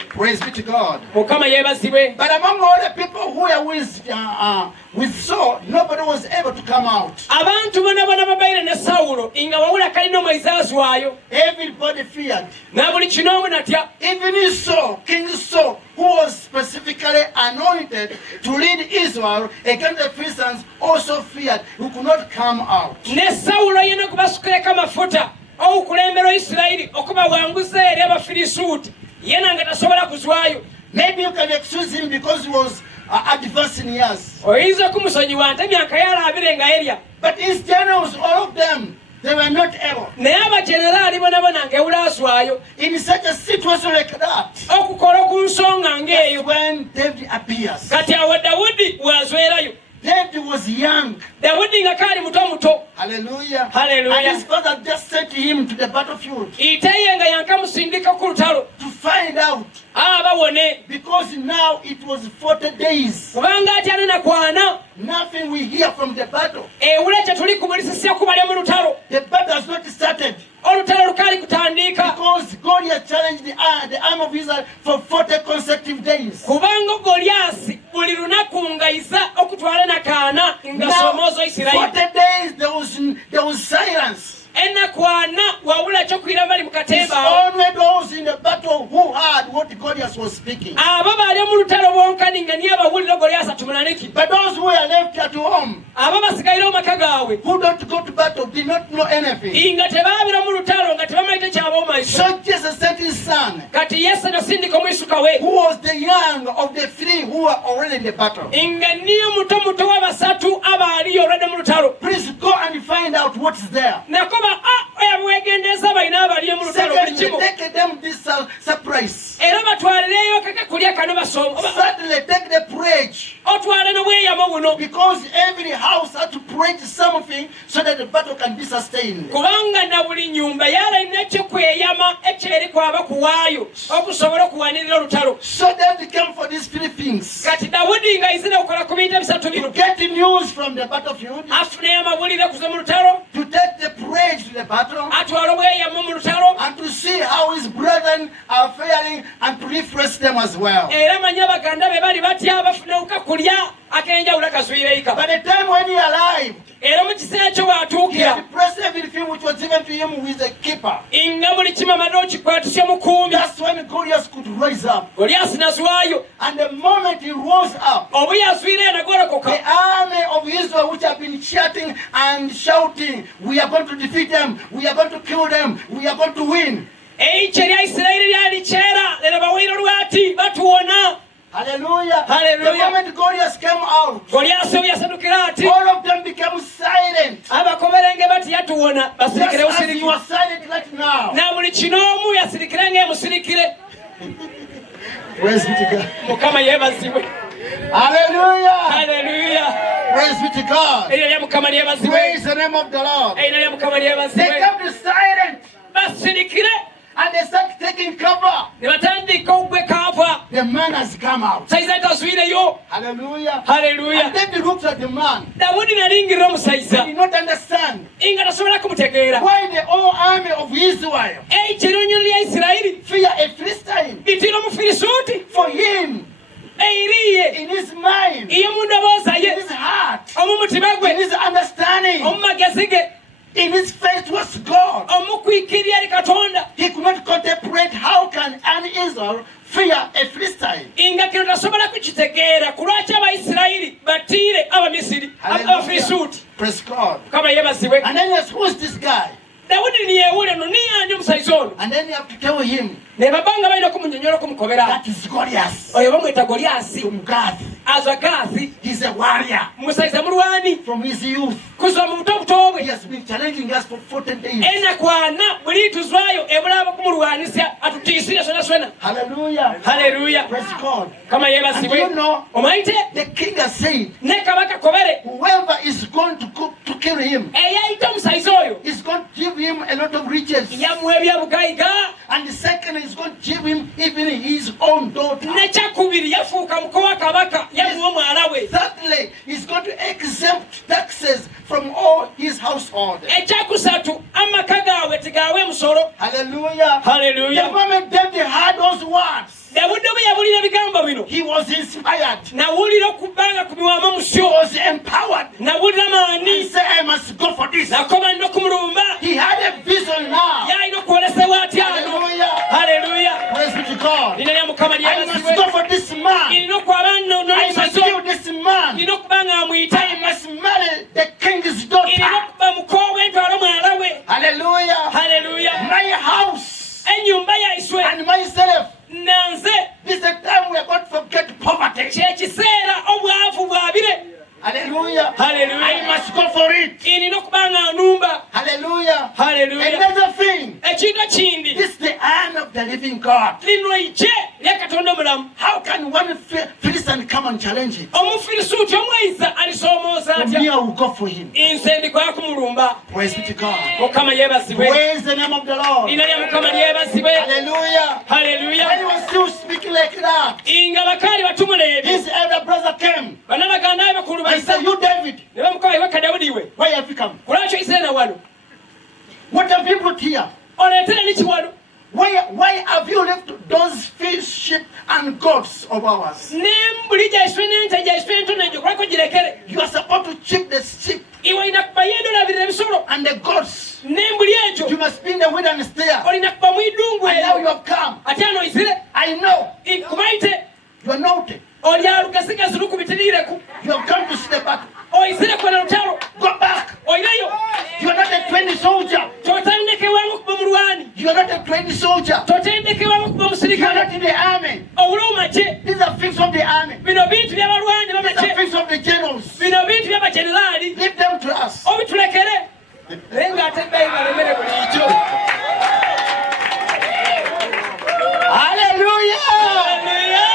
Praise be to God. Mukama yeebazibwe. But among all the people who are with Saul, nobody was able to come out. Abantu bonna babaire ne Sawulo nga wawula kalina omwezazi waayo, Everybody feared. na buli kinoomu natya. Even Saul, King Saul, who was specifically anointed to lead Israel against the Philistines, also feared. Who could not come out. Ne Sawulo yena kubasukireko amafuta okukulembera Isirayiri okubawanguza eri Abafirisuuti, yena nga tasobola kuzwayo. Maybe you can excuse him because he was advanced in years. Oyinza okumusonyiwa nti emyaka yalaabire nga erya. But his generals, all of them, they were not able. Naye abajeneraali bonna nga ewulaaswayo In such a situation like that, okukola ku nsonga ng'eyo. when David appears, Kati awo Dawudi bw'azwerayo, David was young. Dawudi nga kaali muto. Hallelujah. Hallelujah. And his father just sent him to the battlefield Iteye nga yankamusindika ku lutalo to find out, abawone, because now it was 40 days. kubanga atyana nakwana Nothing we hear from the battle. ewula kye tuli kubulisisya kubalya mu lutalo. The battle has not started Olutalo lukaali kutandika because God has challenged the arm of Israel for 40 consecutive days. kubanga Goliasi buli lunaku ngayiza okutwala nakaana ngasoomooza Isirayiri. 40 days there was silence. Enakwana wawula kyokuyira bali mu It's katemba. only those in the battle who heard what Goliath was speaking. Abo baali mu lutalo bonkani nga niye abawulira Goliasi atumunaniki. But those who were left at home, Abo basigaire mu maka gaabwe who don't go to battle, did not know anything. nga tebaabira mu lutalo nga tebamalite kyaba omaiso. So Jesus sent his son, Kati Yesu nasindika omwisuka we who was the young of the three who were already in the battle. nga niyo muto w'abasatu abaaliyo olwadde mu lutalo. Please go and find out what's there. Nakoba wegendeeza balina abaliyo mu lutalo buli Secondly, kimu. take them this surprise. Era batwalireyo keke kulya kano basoma. Thirdly, take the praise. Otwale n'obweyamo buno. Because every house had to preach something so that the battle can be sustained. Kubanga na buli nyumba yalina ekikweyama ekyeri kwaba kuwaayo okusobola okuwanirira olutalo. So then they came for these three things. Kati Dawudi nga izina okukola ku bintu ebisatu To bino. get the news from the battlefield, Afuneyo amawulire kuza mu lutalo. to take the praise to the battle, Atwala obweyamo mu lutalo. and to see how his brethren are faring and to refresh them as well. Era manya baganda be bali batya bafuneuka kulya akenjawulo kaswireika. By the time when he arrived, Era mu kiseera kyo he bw'atuukira had pressed everything which was given to him with a keeper. nga buli kimama n'okikwatisya mukuumi. That's when Goliath could rise up. Goliasi nazwayo. And the moment he rose up, Obu yazwireyo nagolokoka. the army of Israel, which have been chanting and shouting, we are going to defeat them, we are going to kill them, we are going to win. Eikye lya Isirayiri lyali kyera lero bawulira lwati batuwona. Hallelujah. Hallelujah. The moment Goliath came out, Goliasi bwe yasadukira ati all of them became silent. abakomerenge bati yatuwona Just basirikire as you busirikire. are silent right now. Na buli kinoomu yasirikire ng'emusirikire. Praise be to God. Mukama yeebazibwe. Hallelujah. Haleluya. Praise be to God. Erina lya Mukama lyebazibwe. Praise the name of the Lord. Erina lya Mukama They lyebazibwe. kept silent Basirikire and they started taking cover. ne batandika okugweka the man has come out. Saiza taswireyo. Hallelujah. Hallelujah. And then he looked at the man. Dawudi nalingirira He omusaiza did not understand nga tasobola kumutegeera why the whole army of Israel ekironyo lya Isirayiri fear a Philistine. litira omufirisuuti For him, eriye in his mind, iyo mu ndowooza in ye his heart, omu mutima in gwe his understanding, omu magezi ge in his faith towards God, omu kwikirira eri Katonda he could not contemplate how can an Israel fear a Philistine. nga kino tasobola kukitegeera ku lwaki Abayisirayiri batiire Abamisiri Abafirisuuti. Praise God. Kama yebazibwe. And then he asked, who's this guy? Dawudi niyeewule no niyanjye omusaiza ono And then you have to tell him ne babanga balina okumunnyonnyola okumukobera that is Goliath oyo bamwita Goliasi from Gath. aza Gaasi He's a warrior musaiza mulwani from his youth. kuva mu buto buto He bwe has been challenging us for 40 days. enaku ana buli tuzwayo ebulaba kumulwanisya atutiisire swena. Hallelujah. Haleluya. Praise God. Kama And yebasibwe you know, omaite the king has said, ne kabaka kobere whoever is going to kill him eyayita omusaiza oyo is going to give him a lot of riches. yamuwa ebyabugayiga And the second is going to give him even his own daughter. nekyakubiri yafuuka muko wa kabaka yamuwa omwala we. Thirdly, he's going to exempt taxes from all his household. ekyakusatu amaka gaabwe tegaawe emusolo. Hallelujah. The Haleluya. moment David heard those words, Dawudi bwe yawulira ebigambo bino he was inspired. nawulira okubbanga ku miwama mu He syo was empowered. nawulira He maani said, I must go for this. nakoba nina okumulumba He had a vision now. yalina okuwolesebwa atya ano. Hallelujah. Haleluya. Praise be to God. lina lya mukama I must lyabazibwe go for this man. irina okwaba I must nomusaizo kill this man. irina okuba nga amuyita I must marry the king's irina daughter. okuba mukowe ntwala omwala we. Hallelujah. Haleluya. My house ennyumba yaiswe and myself. nanze This is the time we are going to forget poverty. kyekiseera obwavu bwabire. Hallelujah. Haleluya. I must go for it. irina okuba nga anumba. Hallelujah. Haleluya. Another thing. ekintu ekindi This is the hand of the living God. lino ije lya katonda omulamu. How can one Philistine come and challenge it? omufirisuuti omweyiza alisoomooza From atya. here we'll go for him. nze ndikwaya kumulumba. Praise be to God. mukama yeebazibwe. Praise the name of the Lord. lina lya mukama lyebazibwe. Hallelujah. When he Haleluya. was still speaking like that, nga bakaali batumula ebyo his elder brother came bana baganda be bakulu and said, bayisa you David, ne bamukaba iweka Dawudi we why have you come? kulwaki oyisire na wano What have you brought here? oleetera ne kiwano Why have you left those fish, sheep, and goats of ours? n'embuli gyaiswe n'ente gyaiswe entono egyo kulwaki ogyirekere. You are supposed to check the sheep iwe olina kuba yenda olabirira ebisolo and the goats. n'embuli egyo You must be in the wilderness there. olina kuba mu idungu And now you eyo have come. ate ano oyisire I know kubaite you are naughty. oli alugasigasi lukubitiriireku You have come to see the battle. oyisire kwena lutalo Go back. oyinayo You are not a trained soldier. totendekebwamu okuba mulwani You are not a trained soldier. totendekebwamu okuba You are omusirikale not in the army. owula omagye. These are things of the army. bino bintu by'abalwanyi These are bamagye. things of the generals. bino bintu by'abajenerali Leave them to us. obitulekere naye ng'ate ebbeeyi balemere bulijjo. Hallelujah. Haleluya.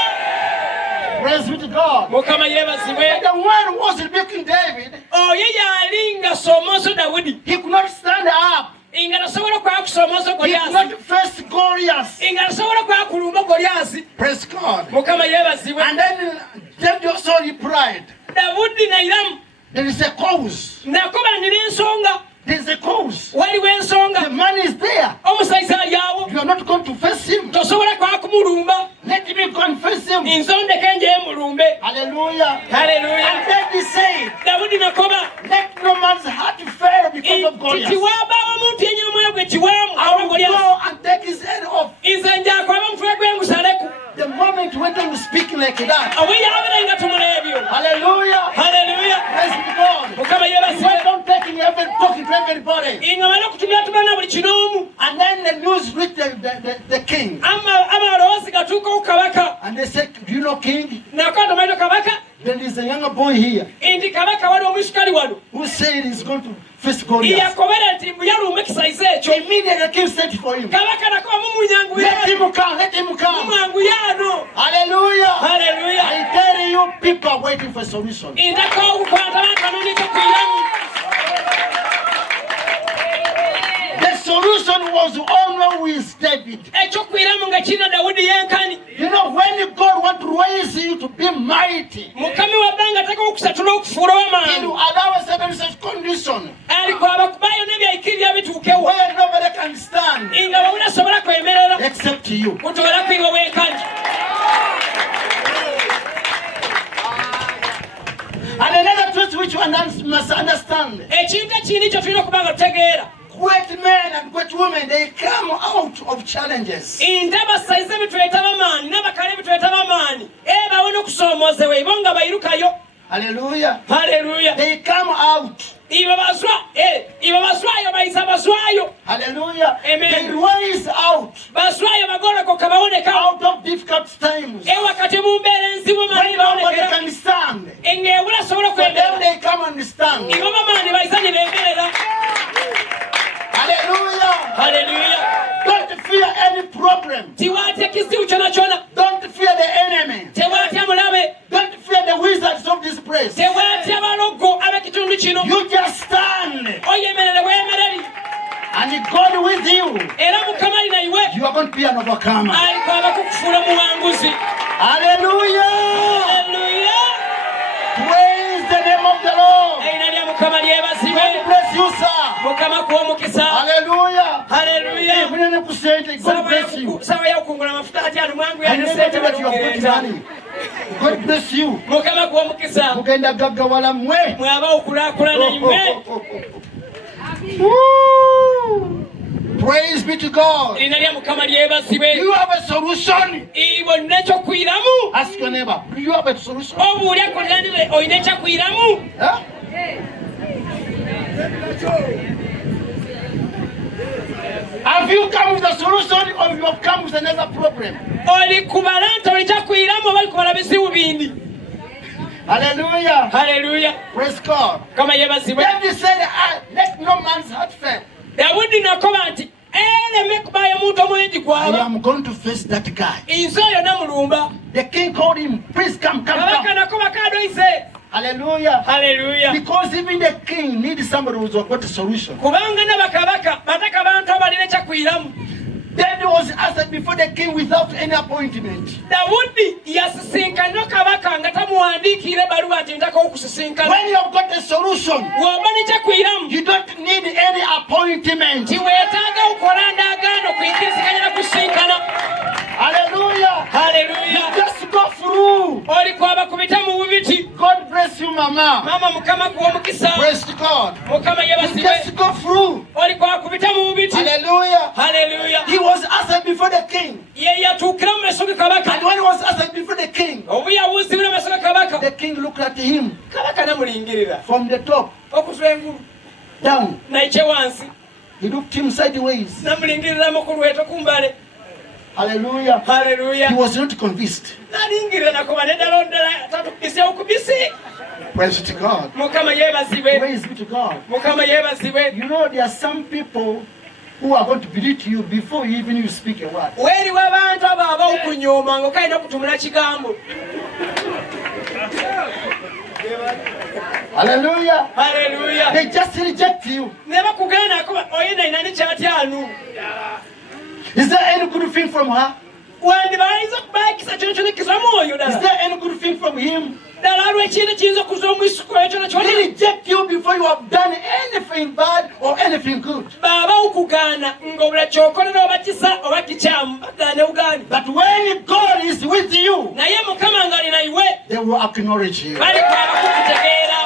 Praise be to God. mukama yeebazibwe. And the one who was rebuking David, oyo yali nga soomoozo Dawudi he could not stand up. nga tasobola kwaka kusoomooza He could Goliaasi not face Goliath. nga tasobola kwaka kulumba Goliaasi. Praise God. mukama yeebazibwe. And then David also replied, Dawudi n'ayiramu there is a cause. nakobanira ensonga. There is a cause. waliwo The ensonga. man is there. omusaiza ali awo You are not going to face him. tosobola kwaka kumulumba. Let me confess him. nze ondeke njeyo mulumbe. Hallelujah. Haleluya. And then he said, Dawudi nakoba let no man's heart fail because of Goliath. tiwabaawo omuntu yenyini omwoyo gwe kiwaamu I olwa will Goliaasi. go and take his head off. nze njakwaba omutwe gwe ngusaleku. The moment he went on speaking like that. obweyabire nga tumula ebyo. Hallelujah. Haleluya. Praise be to God. mukama He yeebazibwe. went on talking to everybody. nga bali okutumyatumana buli kinoomu. And then the news reached the king. abalowoozi gatuuka ku kabaka. And they said, do you know king? nakola tomanyi kabaka There is a younger boy here nti kabaka wali omwisukali wano who said he's going to face Goliath. yakobera nti yalumba ekisayizo ekyo. Immediately the king sent for him. kabaka nakoba mumunyanguya Let him come, let him come. mumwanguyano. Hallelujah. Haleluya. I tell you, people are waiting for a solution. ndako okukwata abantu banoonyeza kwiramu. The solution was always David. ekyokwiramu nga kirina Dawudi yenkani. You know, when God will raise you to be mighty. mukami wabanga ataka okusatula okufuula He will w'amangu allow a certain such condition alikwaba kubayo n'ebyayikirira bituukewo where nobody can stand nga bawunasobola kwemerera except you. kutoera kwiwe wenkani. And another truth which you must understand. ekintu ekindi kyo tulina okuba nga tutegeera Great men and great women, they come out of challenges. nti abasaize bitweta bamaani n'abakale bitweta bamaani bawe n'okusoomoozebwa ibo nga bayirukayo. Hallelujah. Haleluya. They come out. ibo bazwayo bayisa bazwayo. Hallelujah. Amen. They rise out. Bazwayo bagolokoka babonekawo Out of difficult times. wakati mu mbeera enzibu When maani nobody babonekera can stand. eng'ebula asobola So then kwemerera they come and stand. ibo bamaani bayisa ne beemerera. Hallelujah. Haleluya. Don't fear any problem. tiwaatya ekizibu kyona kyona, Don't fear the enemy. tewaatya mulabe, Don't fear the wizards of this place. tewaatya balogo ab'ekitundu kino. You just stand. oyemerere weemereri And God with you. era mukama ali naiwe You are going to be an overcomer. alikwaba kukufuula muwanguzi. Hallelujah. Haleluya. Praise the name of the Lord. Erina lya mukama lyebazibwe. God bless you, sir. mukama kuwa omukisa. Hallelujah. Haleluya. God bless you. sawa y'okungula amafuta ati ano mwangu I never yalisente knew that you have got balugereeta. money. God bless you. mukama kuwa omukisa. Mugenda gaggawala mmwe. mwaba okulaakulana imme. Woo! Praise be to God. erina lya mukama lyebazibwe. You have a solution. bonna ekyokwiramu. Ask your neighbor. Do you have a solution? obuulya kulanire olina ekyakwiramu. Huh? Have you come with a solution or you have come with another problem? oli kubala nti oli kyakwiramu oba oli kubala bizibu bindi. Hallelujah. Haleluya. Praise God. kama yebazibwe. David said, let no man's heart fail. dawudi nakoba nti eleme kubaayo omuntu omwengi I gwaba. am going to face that guy. nze oyo namulumba. The king called him, please come. kabaka nakoba kadoise. Hallelujah. Haleluya. Because even the king needs somebody who's got a solution. kubanga nabakabaka bataka bantu abalina ekyakwiramu. David was asked before the king without any appointment. dawudi yasisinkana kabaka nga tamuwandiikira ebaluwa nti ntaka okusisinkana. When you have got a solution, bw'oba nekyakwiramu you don't need any appointment. tiweetaaga okola ndagaano kuyingiriziganya na kusisinkana. Hallelujah. Haleluya. Just go through. oli kwaba kubita mu bubiti. God bless you, Mama. mama mukama kuwa omukisa. Praise God. mukama You yebazibwe. just go through. oli kwaba kubita mu bubiti. Hallelujah. Haleluya. He was asked before the king. ye yatuukira mu maaso ge kabaka. And when he was asked before the king, obuyabuuzibwa maaso ge kabaka. the king looked at him kabaka namulingirira from the top okuzwa engulu down. naikye wansi. He looked him sideways. namulingiriramu ku lweto kumbale. Hallelujah. He Haleluya. was not convinced. nalingirira nakoba neddala ndala tatukisa okubisi. Praise to God. mukama yeebazibwe. Praise be to God. mukama yeebazibwe. You know, there are some people who are going to believe you before even you speak a word. weeriwo abantu abo abawukunyooma nga okalina okutumula kigambo. Hallelujah. Haleluya. They just reject you. ne bakugenda nakoba oyina alina ne kyatyanu. Is there any good thing from her? wandibayinza okubayikisa kino kyonekkiza mwoyo Is ddala. there any good thing from him? ddala lwekintu kiyinza okuza omwisuko ekyo They nakyona. reject you before you have done anything bad or anything good. baba okugaana ng'obula kyokolera oba kisa oba kikyamu bagaane ugaani. But when God is with you, naye mukama ng'ali naiwe they will acknowledge you. balikwaba kukutegeera.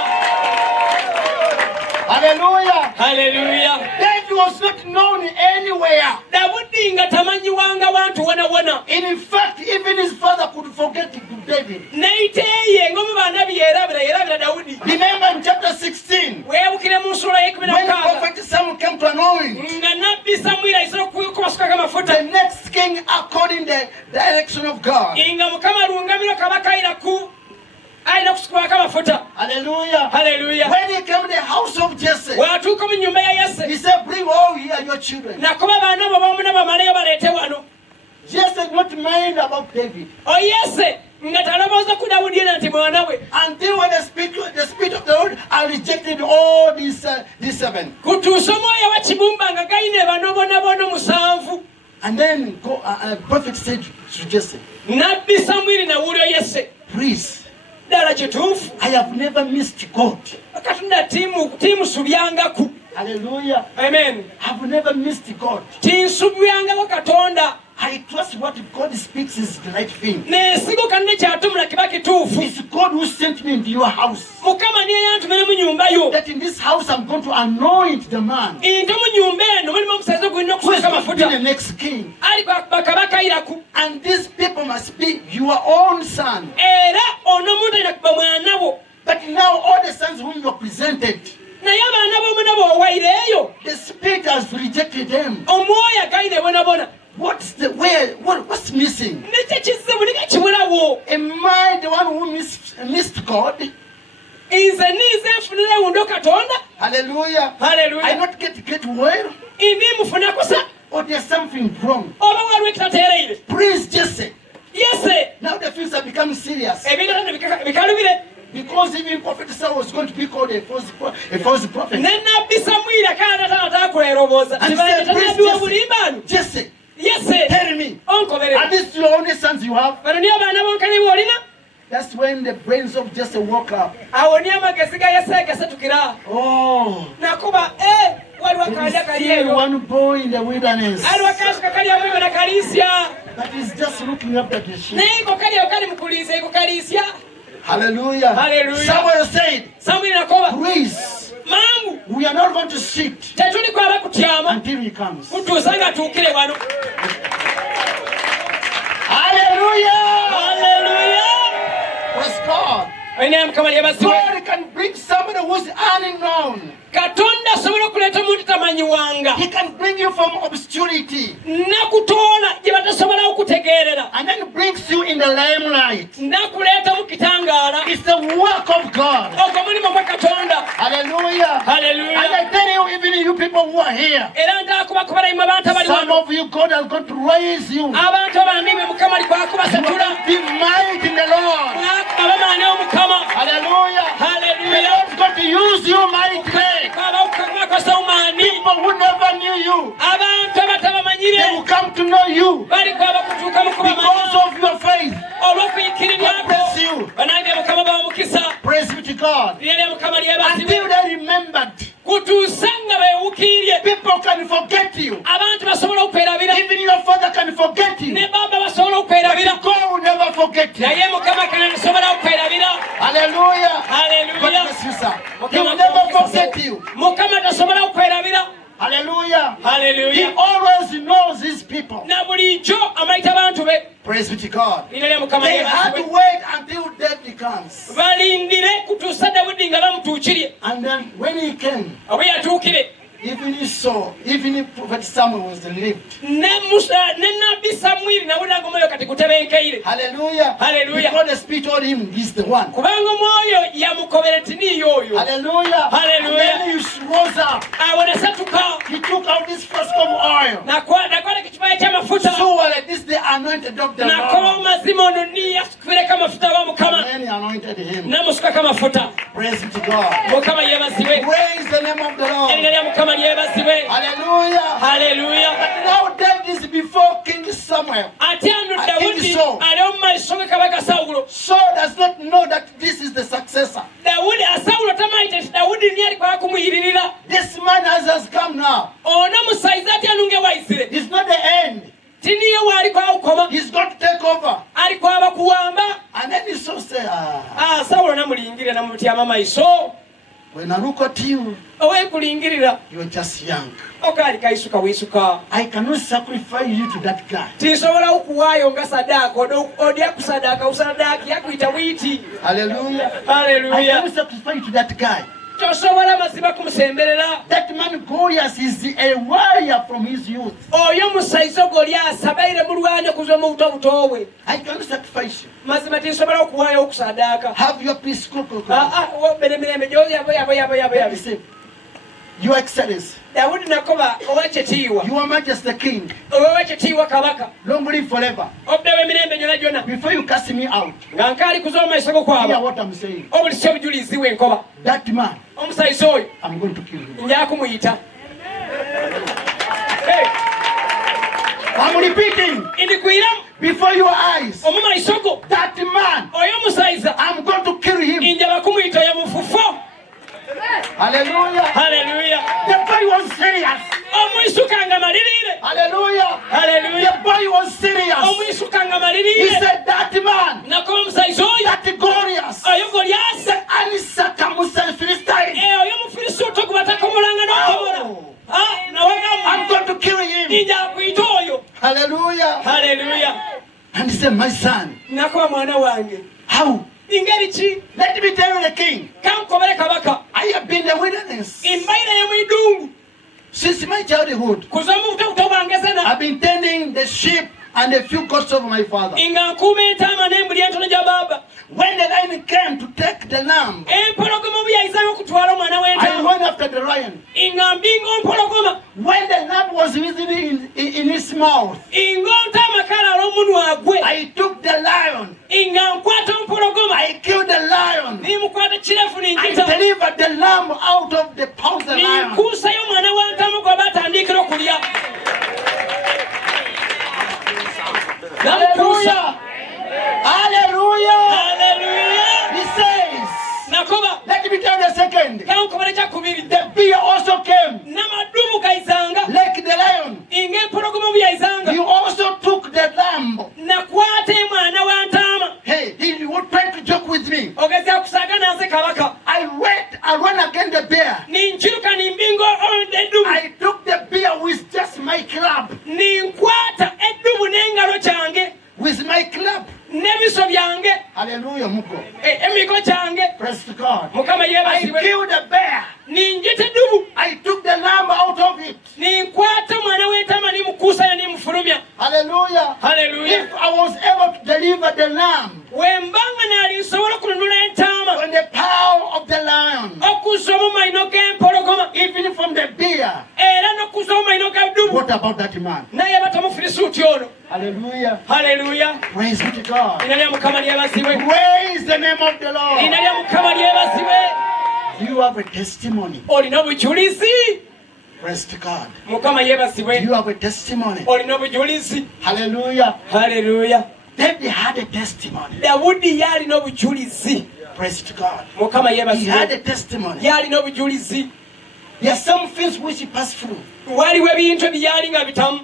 Hallelujah. Haleluya. David was not known anywhere. dawudi nga tamanyiwanga wantu wona wona. In fact, even his father could forget David. neiteye ng'omu baana bye yerabira dawudi. Remember in chapter 16, weebukire mu nsula y'ekumi when the na prophet Samuel came to anoint nga nabbi samwiri ayisira okubasukako amafuta. the next king according the direction of God. nga mukama lungamiro kabaka alina kusukibwako amafuta. Hallelujah. Haleluya. When he came to the house of Jesse, bw'atuuka mu nnyumba ya yese he said, bring all here your children. nakuba baana bo b'omu n'abamaleyo baleete wano. Jesse did not mind about David oyese nga talobooza ku dawudi yena nti mwana we. until when the spirit of the Lord had rejected all these seven. kutuusa omwoyo wa kibumba nga gayina ebano bonabona 7. And then prophet said to Jesse, nabbi Samwiri nawulira Yese, please, ddala kituufu I have never missed God. Katonda timusubyangako. Hallelujah. Amen. I've never missed God. Tinsubyangako Katonda. I trust what God speaks is the right thing. N'esigo kanne kyatumula kiba kituufu. It's God who sent me into your house. Mukama niye yantumira mu nyumba yo. That in this house I'm going to anoint the man Into mu nyumba eno mulimu omusaiza ogulina who is okusuka going to be the amafuta. next king. Ali bakabakayiraku. And these people must be your own son. Era ono omuntu alina kuba mwana wo. But now all the sons whom you presented, Naye abaana b'omwana bw'owaireeyo, the spirit has rejected them. omwoyo agaire bonabona. What's missing? Nikyo kizibu nika kibulawo. Am I the one who missed God? Nze niize nfunira ewundo Katonda. Hallelujah. Hallelujah. I not get well, Ndi mufuna kusa. or there's something wrong. Oba waliwo ekitateereire. Praise Jesse. Yese. Now the things are becoming serious. Ebintu bikalubire. Because even Prophet Saul was going to be called a false prophet. Ne nabbi Samwiri akaana tatakulowooza. And Kibanja said, tanabbi w'obulimba. Jesse, Yese. tell me, Onkobere. are these your only sons you have? Bano niyo abaana bonkani bw'olina. That's when the brains of Jesse woke up. Awo niyo amagezi ga Yese gasatukira. Oh, Nakuba waliwo there akaana is kali still eyo. one boy in the wilderness. Aliwo akaana kakali amu na kaliisya. But he's just looking after the sheep. Naye ko kali awo kali mu kuliisa ko kaliisya. Hallelujah. Hallelujah. Someone said, Samwiri nakoba. please, Mangu. we are not going to sit Tetuli kwaba kutyama. until he comes. Kutuusa nga atuukire wano. Hallelujah. Hallelujah. Praise God. Olina Mukama lyebazibwe. God can bring somebody who's unknown. Katonda asobola okuleeta omuntu tamanyiwanga. He can bring you from obscurity Nakutoola gye batasobola okutegeerera. and then brings you in the limelight. Nakuleeta mu kitangaala. It's the work of God. Ogwo mulimu gwa Katonda. Hallelujah. Hallelujah. And I tell you, even you people who are here, Era ntaakubakubalayimu abantu abali some wano. of you, God is going to raise you. Abantu abandiibwe Mukama ali kwakubasatula. Be mighty in the Lord. Mwakuma bamaane omukama. Hallelujah. The Hallelujah. Lord is going to use you mightily. Kwabakukakwasa omaani. People who never knew you, Abantu they abatabamanyire. will come to know you Bali kwaba kutuuka mu because kubamanya. of your faith. Olw'okuyikirirwako. God bless you. Banange Mukama bamukisa. Praise be to God. Lyeri Mukama lyebazibwe. Until they remembered, Kutuusa nga beewukiirye. people can forget you. Abantu basobola okwerabira. Even your father can forget you. Ne baba basobola okwerabira. But God will never forget you. Naye Mukama kanasobola okwerabira. Hallelujah. God Hallelujah. bless you, sir. He will never forget you. Mukama tasobola okwerabira. Hallelujah. He Hallelujah. always knows his people. Na bulijjo amayita abantu be. Praise be to God. Lyeri Mukama They had to lyebazibwe. wait until David comes. Balindire kutuusa Dawudi nga bamutuukirye. And then when he came, Bwe yatuukire. even he saw, even if Prophet Samuel was relieved. Ne nabbi Samwiri nawulira ng'omwoyo kati gutebenkeire. Hallelujah. Hallelujah. Because the Spirit told him he's the one. Kubanga omwoyo yamukobera tiniiyo oyo. Hallelujah. Hallelujah. And then he rose up. Awo nasatuka. He took out this first cup of oil. Nakwata ekicupa ky'amafuta. Surely this is the anointed of the Nakoba Lord. mu mazima ono niyasukireko amafuta wa Mukama. And then he anointed him. Namusukako amafuta. Praise be to God. Mukama yeebazibwe. Praise the name of the Erinnya Lord. lya Mukama lyebazibwe. Hallelujah. Hallelujah. Now David is before King Samuel. Ate ano I think Dawudi so. ali omu maiso ge kabaka Sawulo. Saul does not know that this is the successor. Dawudi Sawulo tamanyi nti Dawudi ni alikwaba kumuyiririra. This man has come now. Ono musaiza ati anunge waizire. It's not the end. Tiniye waalikwaba kukoma. He's going to take over. Alikwaba kuwamba. And then he so say, Sawulo namulingirira namutyama maiso. when I look at you, Oweekulingirira. you're just young. Okaali kayisuka wiisuka. I cannot sacrifice you to that guy. Tinsobola okuwaayo nga sadaaka odya ku sadaaka usadaaki yakuyita bwiti. Hallelujah. I Hallelujah. cannot sacrifice you to that guy. Tosobola mazima kumusemberera. That man Goliath is a warrior from his youth. Oyo musaiza Goliaasi abaire mulwane kuva mu buto bwe. I cannot sacrifice you. Mazima tinsobola okuwaayo okusadaaka. Have your peace. Beremirembe gyoyabo. Your Excellency, Dawudi nakoba ow'ekitiibwa. Your Majesty the King, Ow'ekitiibwa kabaka. long live forever. Obuddewo emirembe gyona gyona. Before you cast me out, Nga nkaali kuza mu maiso go hear kwaba. what I'm saying. Obulisi obujulizi bw'enkoba. That man, Omusaiza oyo I'm going to kill him. nja kumuyita. Hey. I'm repeating indikuyiramu before your eyes. omuma isogo That man, oyo omusaiza I'm going to kill him. injaba kumuyita oyo mufufo. Hallelujah. Haleluya. The boy was serious. Omwisukanga malirire. Hallelujah. Haleluya. The boy was serious. Omwisukanga He malirire. said, that man, Nako omusaiza oyo that glorious, oyo Goliath uncircumcision Philistine, oyo mufirisuuto gubatamulanga n'okobola. Nawagamba I'm going to kill him. inja kuyita oyo. Hallelujah. Haleluya. And he said, my son, Nakuba mwana wange. how? Ingeri ki? Let me tell you the king. Kankobere kabaka. I have been in the wilderness Imbaira ya mwidungu. since my childhood. Kuva mu buto bwange sena. I've been tending the sheep and a few goats of my father. Inga nkuuma entaama n'embuli entono gya baba. When the lion came to take the lamb, Empologoma bwe yayizanga okutwala omwana I w'entaama. went after the lion. Inga mbinga empologoma. When the lamb was visible in his mouth, Inga ontaama kalaala omunwa gwe. I took the lion. Inga nkwata empologoma. I killed the lion. Nimukwata kirefu I ninjita. delivered the lamb out of the paws of the lion. Ninkuusayo omwana w'entaama gwe batandikira okulya. Hallelujah. Hallelujah. Haleluya. He says, Nakoba. let me tell you the second. Kankobere kyakubiri. The bear also came N'amadubu gayizanga. like the lion. Inga empologoma bwe yayizanga. He also took the lamb. Nakwata mwana wa ntaama. Hey, he would try to joke with me. Ogeza kusaaga nanze kabaka. I ran against the bear. Ninkiruka nimbinga eddubu. I took the bear with just my club. Ninkwata eddubu n'engalo kyange. With my club. N'ebiso byange. Hallelujah, Muko. Emiko kyange. Praise to God. Mukama I yeebazibwe. killed the bear. Ninjita eddubu. I took the lamb out of it. Ninkwata mwana w'entaama nimukuusayo nimufulumya. Hallelujah. Haleluya. If I was able to deliver the lamb Wembanga naali nsobola okununula entaama. from the power of the lion, Okuzza omu mayino g'empologoma. even from the bear, Era n'okuzza omu mayino ga ddubu. what about that man? Naye batamufirisuuti ono. Hallelujah. Haleluya. Praise be to God. Lina lya Mukama lyebazibwe. Praise the name of the Lina Lord. lya Mukama lyebazibwe. You have a testimony. Olina obujulizi. Praise to God. Mukama yeebazibwe. You have a testimony. Olina obujulizi. Hallelujah. Haleluya. David had a testimony. Dawudi yalina obujulizi. Praise to God. Mukama He had yeebazibwe. a testimony. Yalina obujulizi. There are some things which he passed through. Waliwo ebintu ebyali nga bitamu.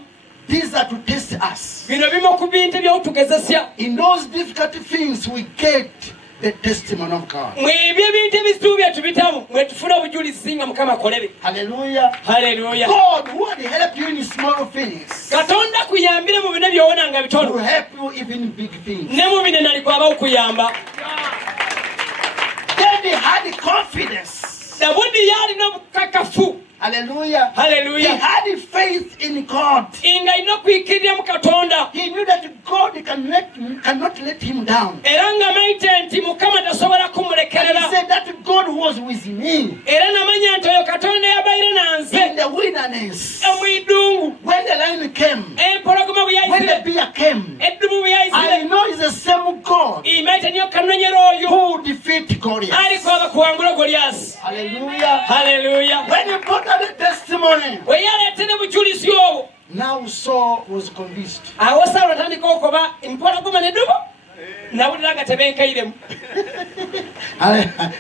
These are to test us. Bino bimu ku bintu ebyokutugezesya. In those difficult things, we get the testimony of God. Mu ebyo ebintu ebizibu byettu bitamu mwe tufuna obujulizi nga Mukama akolebe. Hallelujah. Haleluya. God who had helped you in small things Katonda kuyambire mu bino byowona nga will bitono. help you even in big things. Ne mu bino nalikwaba okuyamba. David had confidence. Dawudi yalina obukakafu. Hallelujah. He Haleluya. had faith in God. Nga alina okuyikirira mu Katonda. He knew that God cannot let him down. Era nga mayite nti Mukama tasobola And kumulekerera. he said that God who was with me Era namanya nti oyo Katonda yabaire nanze in the wilderness. omwidungu. When the lion came, Empologoma bwe when the yayisire, bear came, eddubu bwe I yayisire, know it's the same God imaite niyo kanonyera oyo who defeated Goliath. aliko abakuwangula Goliath. Hallelujah. Haleluya. When he brought out the testimony, Bwe yaleetera bujulizi obwo, now Saul was convinced. awo Sawulo atandika okuba empologoma n'eddubu nawulira nga tebenkairemu.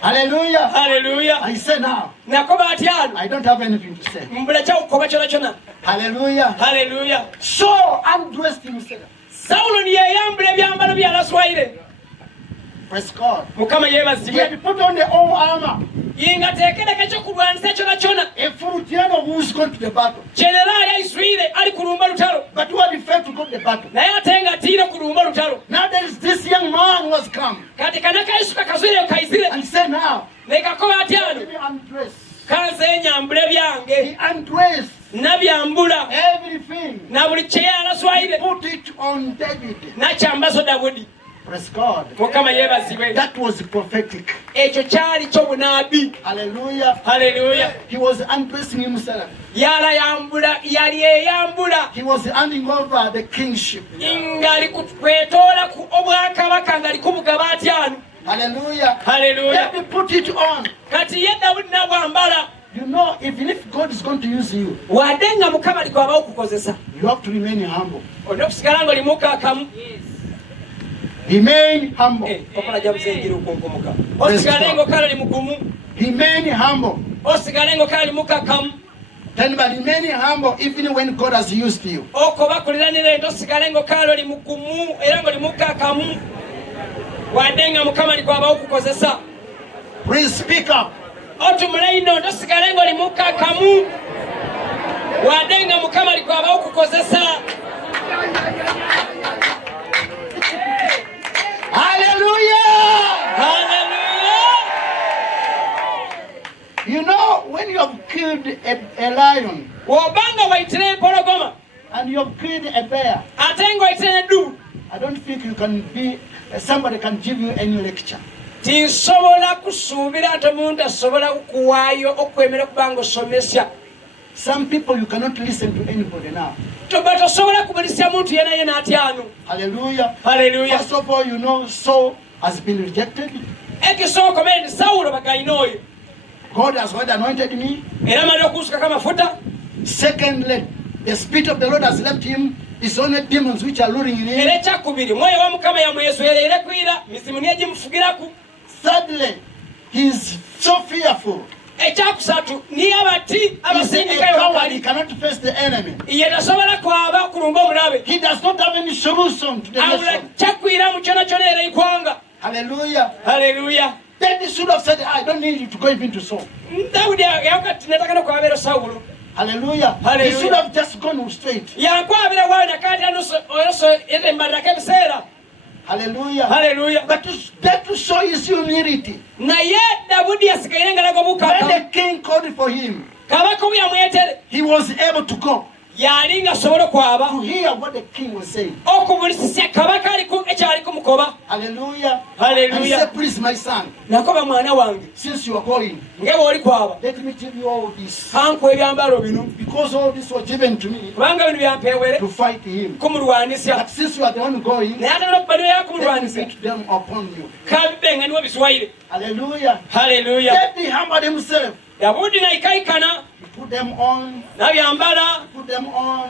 Hallelujah. Haleluya. I say now, Nakoba atyano I don't have anything to say. mbula kyakukoba kyona kyona. Hallelujah. Haleluya. Saul undressed himself. Sawulo niyeyambula ebyambalo byalaswaire. Praise God. Mukama He yeebazibwe. had put on the whole armor. Yinga teekereka ekyokulwanisa kyona kyona. A Fulutiano who's gone to the battle. Generali ayiswire ali kulumba lutalo. But who had failed to go to the battle. Naye ate nga atiire kulumba lutalo. Now there is this young man who has come. Kati kanaka yisuka kazwire kayizire. And said now, Nekakoba atyano. let me undress. Kanze nyambule byange. He undressed Nabyambula. everything. Na buli kye yalaswaire. Put it on David. Nakyambazo Dawudi. Praise God. Mukama yeebazibwe. That was prophetic. Ekyo kyali ky'obunaabi. Hallelujah. Haleluya. He was undressing himself. Yali eyambula. He was handing over the kingship. Ngali kwetoola ku obwakabaka ngali kubugaba atyano. Hallelujah. Haleluya. Let me put it on. Kati ye Dawudi nabwambala. You know, even if God is going to use you, wadde nga mukama alikwaba okukozesa you have to remain humble. olina okusigala ng'olimukaakamu Remain humble. okola jamuzenjira okunkumuka osigale ng'okala oli mugumu Remain humble. osigale ng'okala oli mukaakamu Then by remaining humble, even when God has used you. okubakuliranira ente osigale ng'okala oli mugumu era ng'oli mukaakamu wadde nga mukama alikwaba okukozesa. Please speak up. otumule ino tosigale ng'oli mukaakamu wadde nga mukama alikwaba okukozesa. Hallelujah! Hallelujah! You know, when you have killed a lion bw'obanga wayitira empologoma and you have killed a bear, ate ng'oyitira n'eddubu I don't think you can be, somebody can give you any lecture. tinsobola kusuubira nti omuntu asobola kukuwaayo okwemera kubanga osomesya. Some people you cannot listen to anybody now. toba tosobola kubulisya muntu yena yena atyano. Hallelujah. Hallelujah. First of all, you know, Saul has been rejected. ekisooka mene sawulo bagayina oyo God has already anointed me. era amaze okunsukako amafuta. Secondly, the Spirit of the Lord has left him. His own demons which are luring in him. era ekyakubiri mwoyo wa mukama yamwesoyerera kwira mizimu negyemufugiraku. Thirdly, he is so fearful. ekyakusatu niye abati He's a abasindikayo coward. He bakali cannot face the enemy. ye tasobola kwaba kulumba omulabe He does not have any solution to the abula nation. kyakwira mu kyona kyona era eggwanga. Hallelujah. Haleluya. David should have said, I don't need you to go even to Saul. dawudi yakati netaka nokwabera sawulo Hallelujah. Hallelujah. He should have just gone straight. yankwabira wayo nakati oyoso embalirako ebiseera. Hallelujah. Haleluya. But that to show his humility. naye dawudi yasigaire ngalago When bukaka the king called for him, kabaka bwe yamwetere he was able to go yali nga asobole kwaba to hear what the king was saying. okubulisisya kabaka ekyali kumukoba. Hallelujah. Hallelujah. And he said, please, my son, nakoba mwana wange since you are going, nga bw'oli kwaba let me give you all this. kankuwa ebyambalo bino Because all this was given to me kubanga bino byampeewere to fight him. kumulwanisya But since you are the one going, naye ate n'okuba niwe let me yakumulwanisya beat them upon you. kabibe nga niwe biswayire. Hallelujah. Haleluya. David humbled himself. dawudi naikaikana He put them on,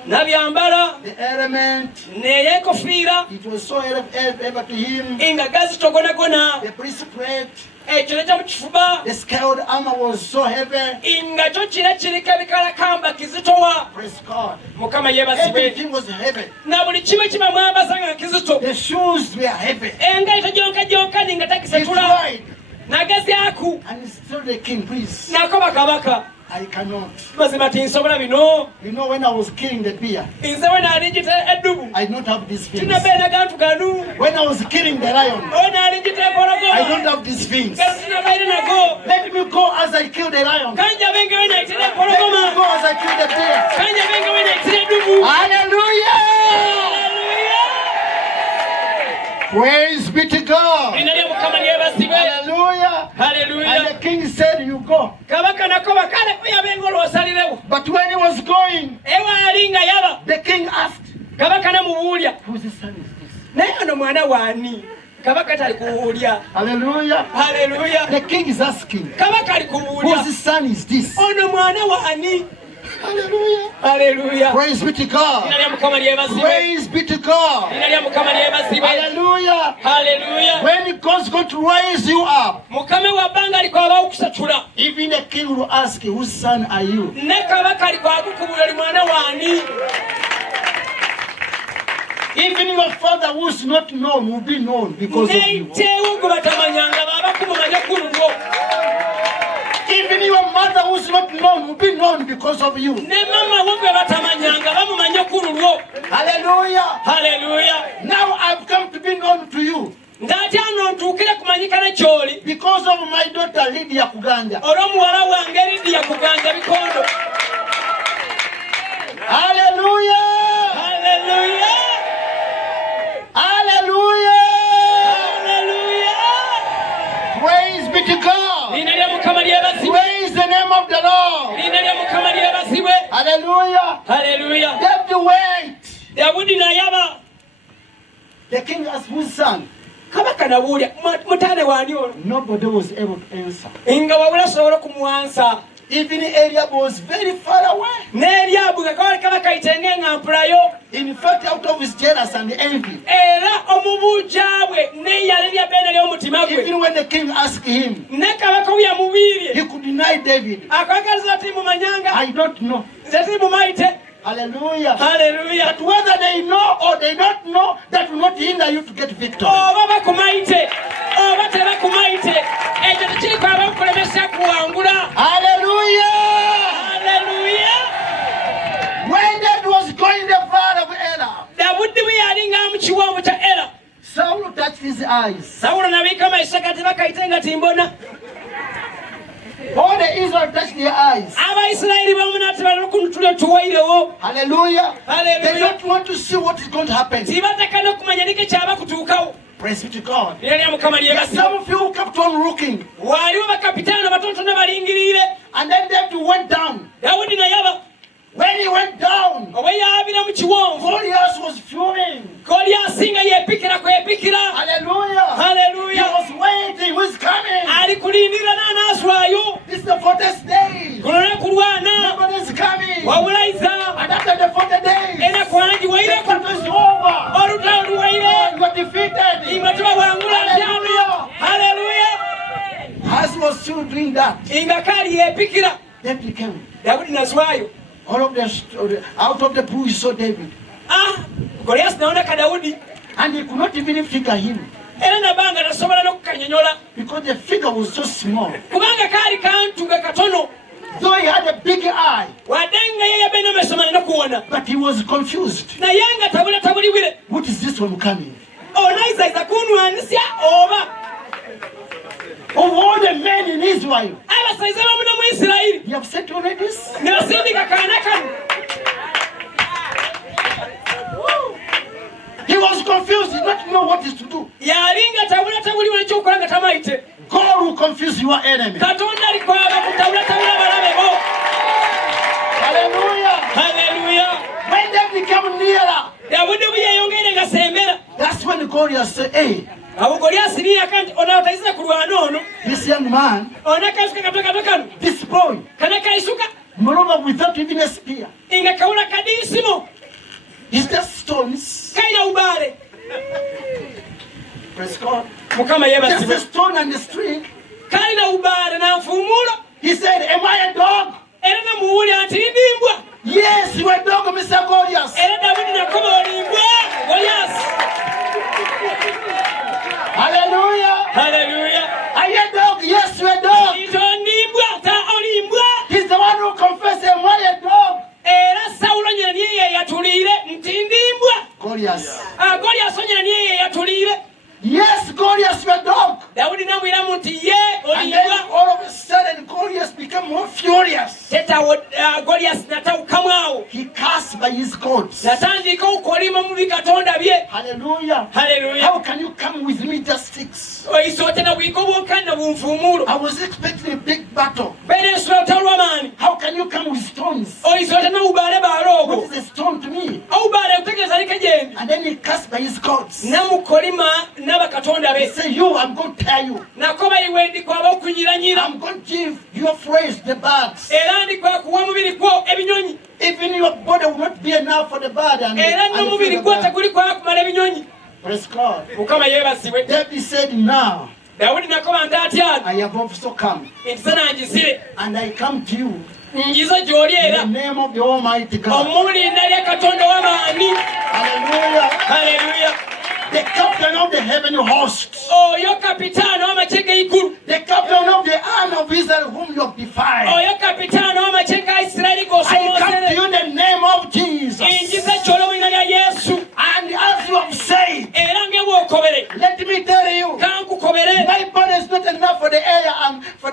nabyambala the element. neyekofiira It was so ever to him. nga gazitogonagona The breastplate, ekyo nekyamukifuba the scaled armor was so heavy. nga kyo kira kiriko ebikalakamba kizitowa. Praise God. mukama yeebazibwe. Everything was heavy. na buli kimu kimamwambaza nga kizito. The shoes were heavy. engaito gyonka nga He takisetula tried. nagazyaku And he told the king, please, nakoba kabaka I cannot. mazima tinsobola bino. You know, when I was killing the bear, nze we naalinjita eddubu I don't have these things. tinabeera gantu ganu. When I was killing the lion, owe naalinjita I don't empologoma have these things. gano tinabaire nago. Let me go as I kill the lion. kanjabe nga we naitira Let me empologoma. go as I kill the bear. kanjabe nga we naitira eddubu. Hallelujah! Haleluya. Praise be to God. lina lya mukama lyebazibwe. Hallelujah. And Haleluya. the king said, you go. kabaka nakoba kale kuyabenga olwosalirewo. But when he was going, ewaali nga yaba the king asked, kabaka namubuulya whose son is this? naye ono mwana waani. kabaka tali kubuulya. Hallelujah. Haleluya. The king is asking, kabaka ali kubuulya whose son is this? ono mwana waani. Hallelujah. Haleluya. Praise be to lina God. lya mukama lyebazibwe. Praise be to God. lina lya mukama lyebazibwe. Hallelujah. Haleluya. When God's going to raise you up, mukama wabbanga alikwaba okusatula. even the king will ask, whose son are you? ne kabaka alikwakukubula oli mwana waani. Even your father who is not known will be known because of you. neiteewo gwe batamanyanga baba kumumanya kululwo. Even your mother who is not known will be known because of you. ne mama wo gwe batamanyanga bamumanya kululwo. Hallelujah. Haleluya. Now I've come to be known to you ng'ate ano ntuukire kumanyikana ky'oli because of my daughter Lydia Kuganja. olw'omuwala wange Lidiya Kuganja Bikondo. Hallelujah. Haleluya. Hallelujah. Haleluya. Praise be to God. lina lya mukama lyebazibwe. Praise the name of the Lord. lina lya mukama lyebazibwe. Hallelujah. Haleluya. David wait. dawudi nayaba. The king asked whose son. kabaka nabuulya mutaane waani ono. Nobody was able to answer. nga wabula asobola okumuwansa. Even Eliab was very far away. n'Eryabu nga kaba kayitenge ng'ampulayo. In fact, out of his jealous and envy. Era omubuuja bwe n'eyala ery'ebbeene ly'omutima gwe. Even when the king asked him, Ne kabaka bwe yamubiirye. he could deny David. Akwagaliza ati mumanyanga. I don't know. Nze timumayite. Hallelujah. Haleluya. But whether they know or they don't know, that will not hinder you to get victory. Oba bakumayite oba tebakumayite ekyo tekiriko abakulemesa kuwangula. Hallelujah. Haleluya. When David was going the far of Elah, Dawudi bwe yali nga mu kiwonvu kya Era, Saul touched his eyes. Sawulo n'abiika amaiso kati bakayite nga timbona. All the Israel touched their eyes. Abayisirayiri bamu nati bali ku ntulyo tuwairewo. Hallelujah. They Haleluya. don't want to see what is going to happen. Tibataka n'okumanya niki kyaba kutuukawo. Praise be to God. Era lya Mukama There are lyebasi. some of you who kept on looking, Waaliwo bakapitaano batonotono balingiriire. and then David went down. Dawudi nayaba. When he went down, Oba yaabira mu kiwonvu. Goliath was fuming. Goliaasi nga yeepikira kwepikira. Hallelujah. He Haleluya. was waiting. Who's coming? Ali kulindirira n'anaaswayo. This is the 40th day. Ku lunaku lwana. Nobody's coming. Wabulayiza. And after the 40 days, Era kwana the giwaireko. battle is over. Olutalo luwaire. You are defeated. Nga tubawangula ntyano. Haleluya. As he was still doing that, Nga kaali yeepikira. David came. Dawudi naswayo. All of the out of the bush saw David, Goliaasi nawoneka Dawudi. and he could not even figure him Era nabanga tasobola n'okukanyonyola. because the figure was so small. Kubanga kaali kantu nga katono. Though he had a big eye, Wadde nga ye yabeera n'amaaso manene okuwona. but he was confused. Naye nga tabulibwire. What is this one coming? Onaiza kunwanisya oba. Of all the men in Israel, Abasaiza bamu mu Isirayiri. you have said already this. Ne basindika kaana kano. He was confused. He did not know what is to do. Yali nga tabulibwa ekyokukola nga tamayite. God will confuse your enemy. Katonda alikwaba kutabulatabula balabe bo. Hallelujah. Haleluya. When they become nearer, Dawudi bwe yeyongere nga sembera. that's when Goliath said, hey, Awo Goliaasi niyaka nti ono atayinza kulwana ono. this young man, Ono akayisuka kato kano. this boy, Kana kayisuka. moreover without even a spear, Nga kawula kadiisimo. he's just stones. Kayina ubaale. Praise God. Mukama Just a yebasibwe. stone and a string. Kalina ubaale na nfuumuulo. He said, am I a dog? Era namuwulira nti ndimbwa. Yes, you are a dog, Mr. Goliath. Era Dawudi nakoba olimbwa. Goliaasi. Hallelujah. Haleluya. Are you a dog? Yes, you are a dog. Nti ondimbwa ta olimbwa. He's the one who confessed, am I a dog? Era Sawulo nyina niye yeyatuliire nti ndimbwa. Goliath. Goliaasi nyina niye yeyatuliire. Yes, Goliath, you are a dog. Dawudi namwiramu nti ye And then olimbwa. all of a sudden, Goliath became more furious. Tetawo Goliaasi natawukamu awo. He cast by his gods. Natandika okukolima mu bikatonda bye. Hallelujah. Haleluya. How can you come with me just sticks? Oyise otena bwiko bwonkana bunfuumuulo. I was expecting a big battle. Beera ensula olutalo. How can you come with stones? Oyise otena ubaale baalo What ogwo. is a stone to me? Ubaale kutegeeza like gyendi. And then he cast by his gods. Namukolima n'abakatonda He be. said, you, I'm going to tear you. Nakoba iwe ndikwaba okunyiranyira. I'm going to give your flesh the birds. Era ndikwakuwa omubiri gwo ebinyonyi. Even your body will not be enough for the bird. And Era n'omubiri gwo tegulikwaba kumala ebinyonyi. Praise God. Mukama yeebasibwe. David said, now Dawudi nakoba ntatyana. I have also come. Nti se nangisire. And I come to you Njizo gy'oli in the era. name of the Almighty God. Omu linnya lya Katonda w'amaanyi. Hallelujah. Haleluya. The captain of the heavenly host. Oyo kapitaano w'amache g'eigulu. The captain of the army of Israel whom you have defied. Oyo kapitaano w'amache ga Isirayiri I come to g'osomoosere. you in the name of Jesus. Njiza kyolo mu linnya lya Yesu. And as you have said, Era ng'ebw'okobere. let me tell you, Kankukobere. my body is not enough for the air and for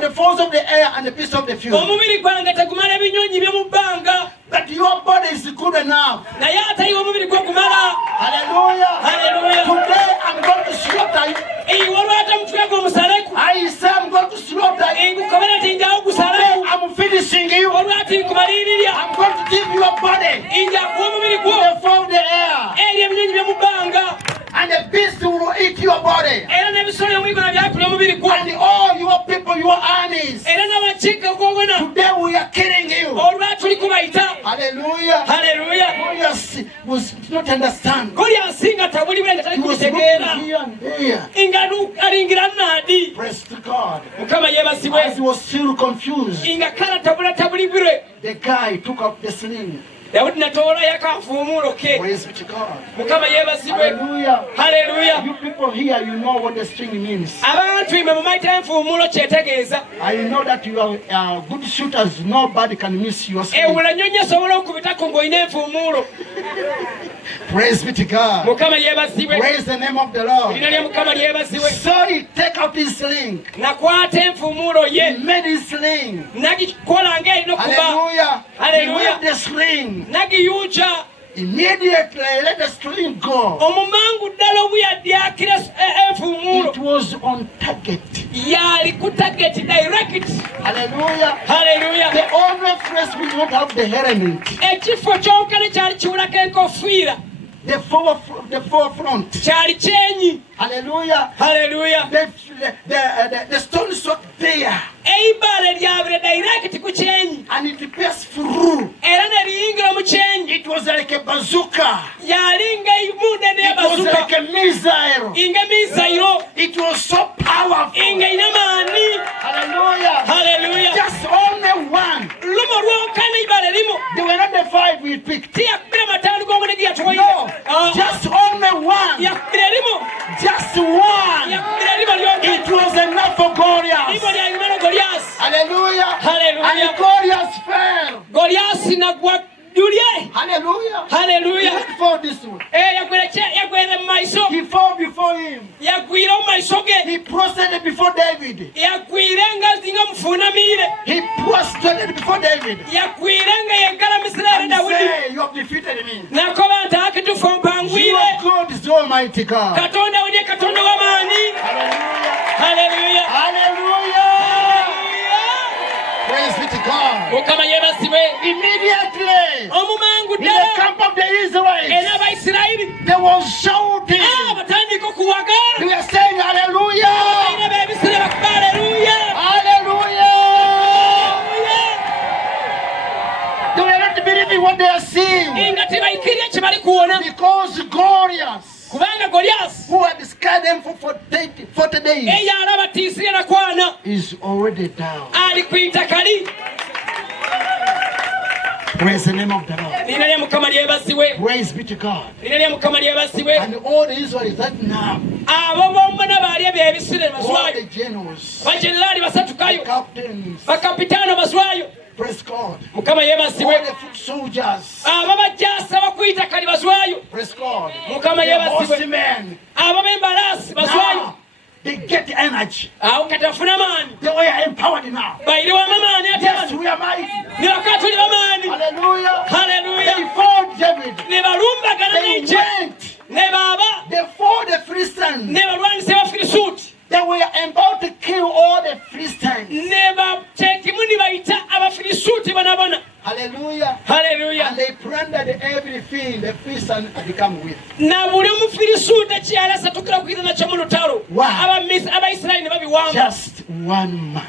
the force of the air and the beast of the field. Omubiri gwange tegumala ebinyonyi by'omu bbanga. But your body is good enough. Naye ate iwe omubiri gwo gumala. Hallelujah. Haleluya. Today I'm going to slaughter you. Iwe olwata mutwe gwo musaleku. I say I'm going to slaughter you. Ngukobere ti njawo Today gusaleku. I'm finishing you. Olwati nkumalirira. I'm going to give your body Nja kuwa omubiri to gwo. the form of the air. Eri ebinyonyi by'omu bbanga. And the beast will eat your body. Era n'ebisolo by'omwigona byakulya omubiri gwo. And all your people for your armies. era n'abakiiko g'obona Today we are killing you. olwa tuli kubayita. Hallelujah. Haleluya. Goliath did not understand. Goliath nga tabulibwe nga tali He was looking kubitegeera here and there. nga alingira naadi. Praise to God. Mukama yeebazibwe. As he was still confused, nga kala tabulibwe. the guy took out the sling. Dawudi natoola yakanfuumuulo ke. Praise be to God. Mukama yeebazibwe. Hallelujah. Haleluya. You people here, you know what the string means. Abantu mwe mumayita enfuumuulo kyetegeeza. I know that you are good shooters. Nobody can miss your sling. Ewulanyonyi esobola okubitako ng'olina enfuumuulo. Praise be to God. Mukama yeebazibwe. Praise the name of the Lord. Erina lya Mukama lyebazibwe. So he take out his sling. Nakwata enfuumuulo He ye. made his sling. Nagikola ng'erina okuba. Hallelujah. He Hallelujah. made the sling. Nagiyuja. Immediately let the string go. Omumangu ddala obuyadyakira enfuumuulo. It was on target. Yali ku target direct. Hallelujah. Haleluya. The only place we don't have the helmet. Ekifo kyonkane kyali kiwulako enkofiira. The forefront. Kyali kyenyi. Hallelujah. Haleluya. The stone struck there. Eibala lyabire direct ku kyenyi. And it passed through. Era ne liyingira mu kyenyi. It was like a bazooka. Yali ng'eimunde It was n'ebazuka. like a missile. Nga misayiro. It was so powerful. Nga ina maani. Hallelujah. Haleluya. Just only one. Lumo lwonkana eibala limu. They were not the five we picked. Tiyakubira matanu g'omune ge yatwaire. No. Just only one. Yakubira limu. Just one. Yakubira limu lyonka. It was enough for Goliath. Limu lya Imano Goliath. Hallelujah. Hallelujah. And Goliath fell. Goliath nagwa dulye. Hallelujah. Haleluya. He fell this way. Yagwere mu maiso. He fell before him. Yagwire mu maiso ge. He prostrated before David. Yagwire nga zinga mufuunamire. He prostrated before David. Yagwire nga yegalamizira And Dawudi. say, you have defeated me. Nakoba nti akitufu Your mpangwire. God is the Almighty God. Katonda we ye Katonda w'amaanyi. Hallelujah. Haleluya. Hallelujah. Praise be to God. Mukama yeebazibwe. Immediately, Omumangu in the ddala. camp of the Israelites, Era Abayisirayiri. they were shouting. Batandika okuwaga. They were saying, Hallelujah. Abaine b'ebisire bakuba haleluya. Hallelujah. They were not believing what they are seeing. Nga tebayikirira kye bali kuwona. Because Goliath, Kubanga Goliath. who had scared them for 40 days, Eyalaba tiisire nakwana. is already down. Ali ku itakali. Praise the name of the Lord. Lina lya Mukama lyebazibwe. Praise be to God. Lina lya Mukama lyebazibwe. And all the Israelites that now, Abo bombona baali ebyebisire all baswayo. the generals, Bajenerali basatukayo. captains, Bakapitaano baswayo. praise God. Mukama All yeebazibwe. the foot soldiers, Abo bajjaasa bakwita kali baswayo. praise God. Mukama The yeebazibwe. horsemen, Abo b'embalaasi baswayo. now they get energy. Awo kati bafuna maani. They were empowered now. Bayiriwamu amaani ate Yes, bano. we are mighty. Ne bakati tuli bamaani. Hallelujah. Haleluya. They fought David. Ne balumbagana They n'ekye. went. Ne baaba. They fought the Philistines. Ne balwanisa Abafirisuuti. They were about to kill all the Philistines. Ne bateekimu ne bayita Abafirisuuti bonabona. Hallelujah. Haleluya. And they plundered everything the Philistines had come with. Na buli Omufirisuuti kyeyalasa tukira kuyita nakyo mu lutalo. Wow. Abayisirayiri ne babiwamba. Just one man.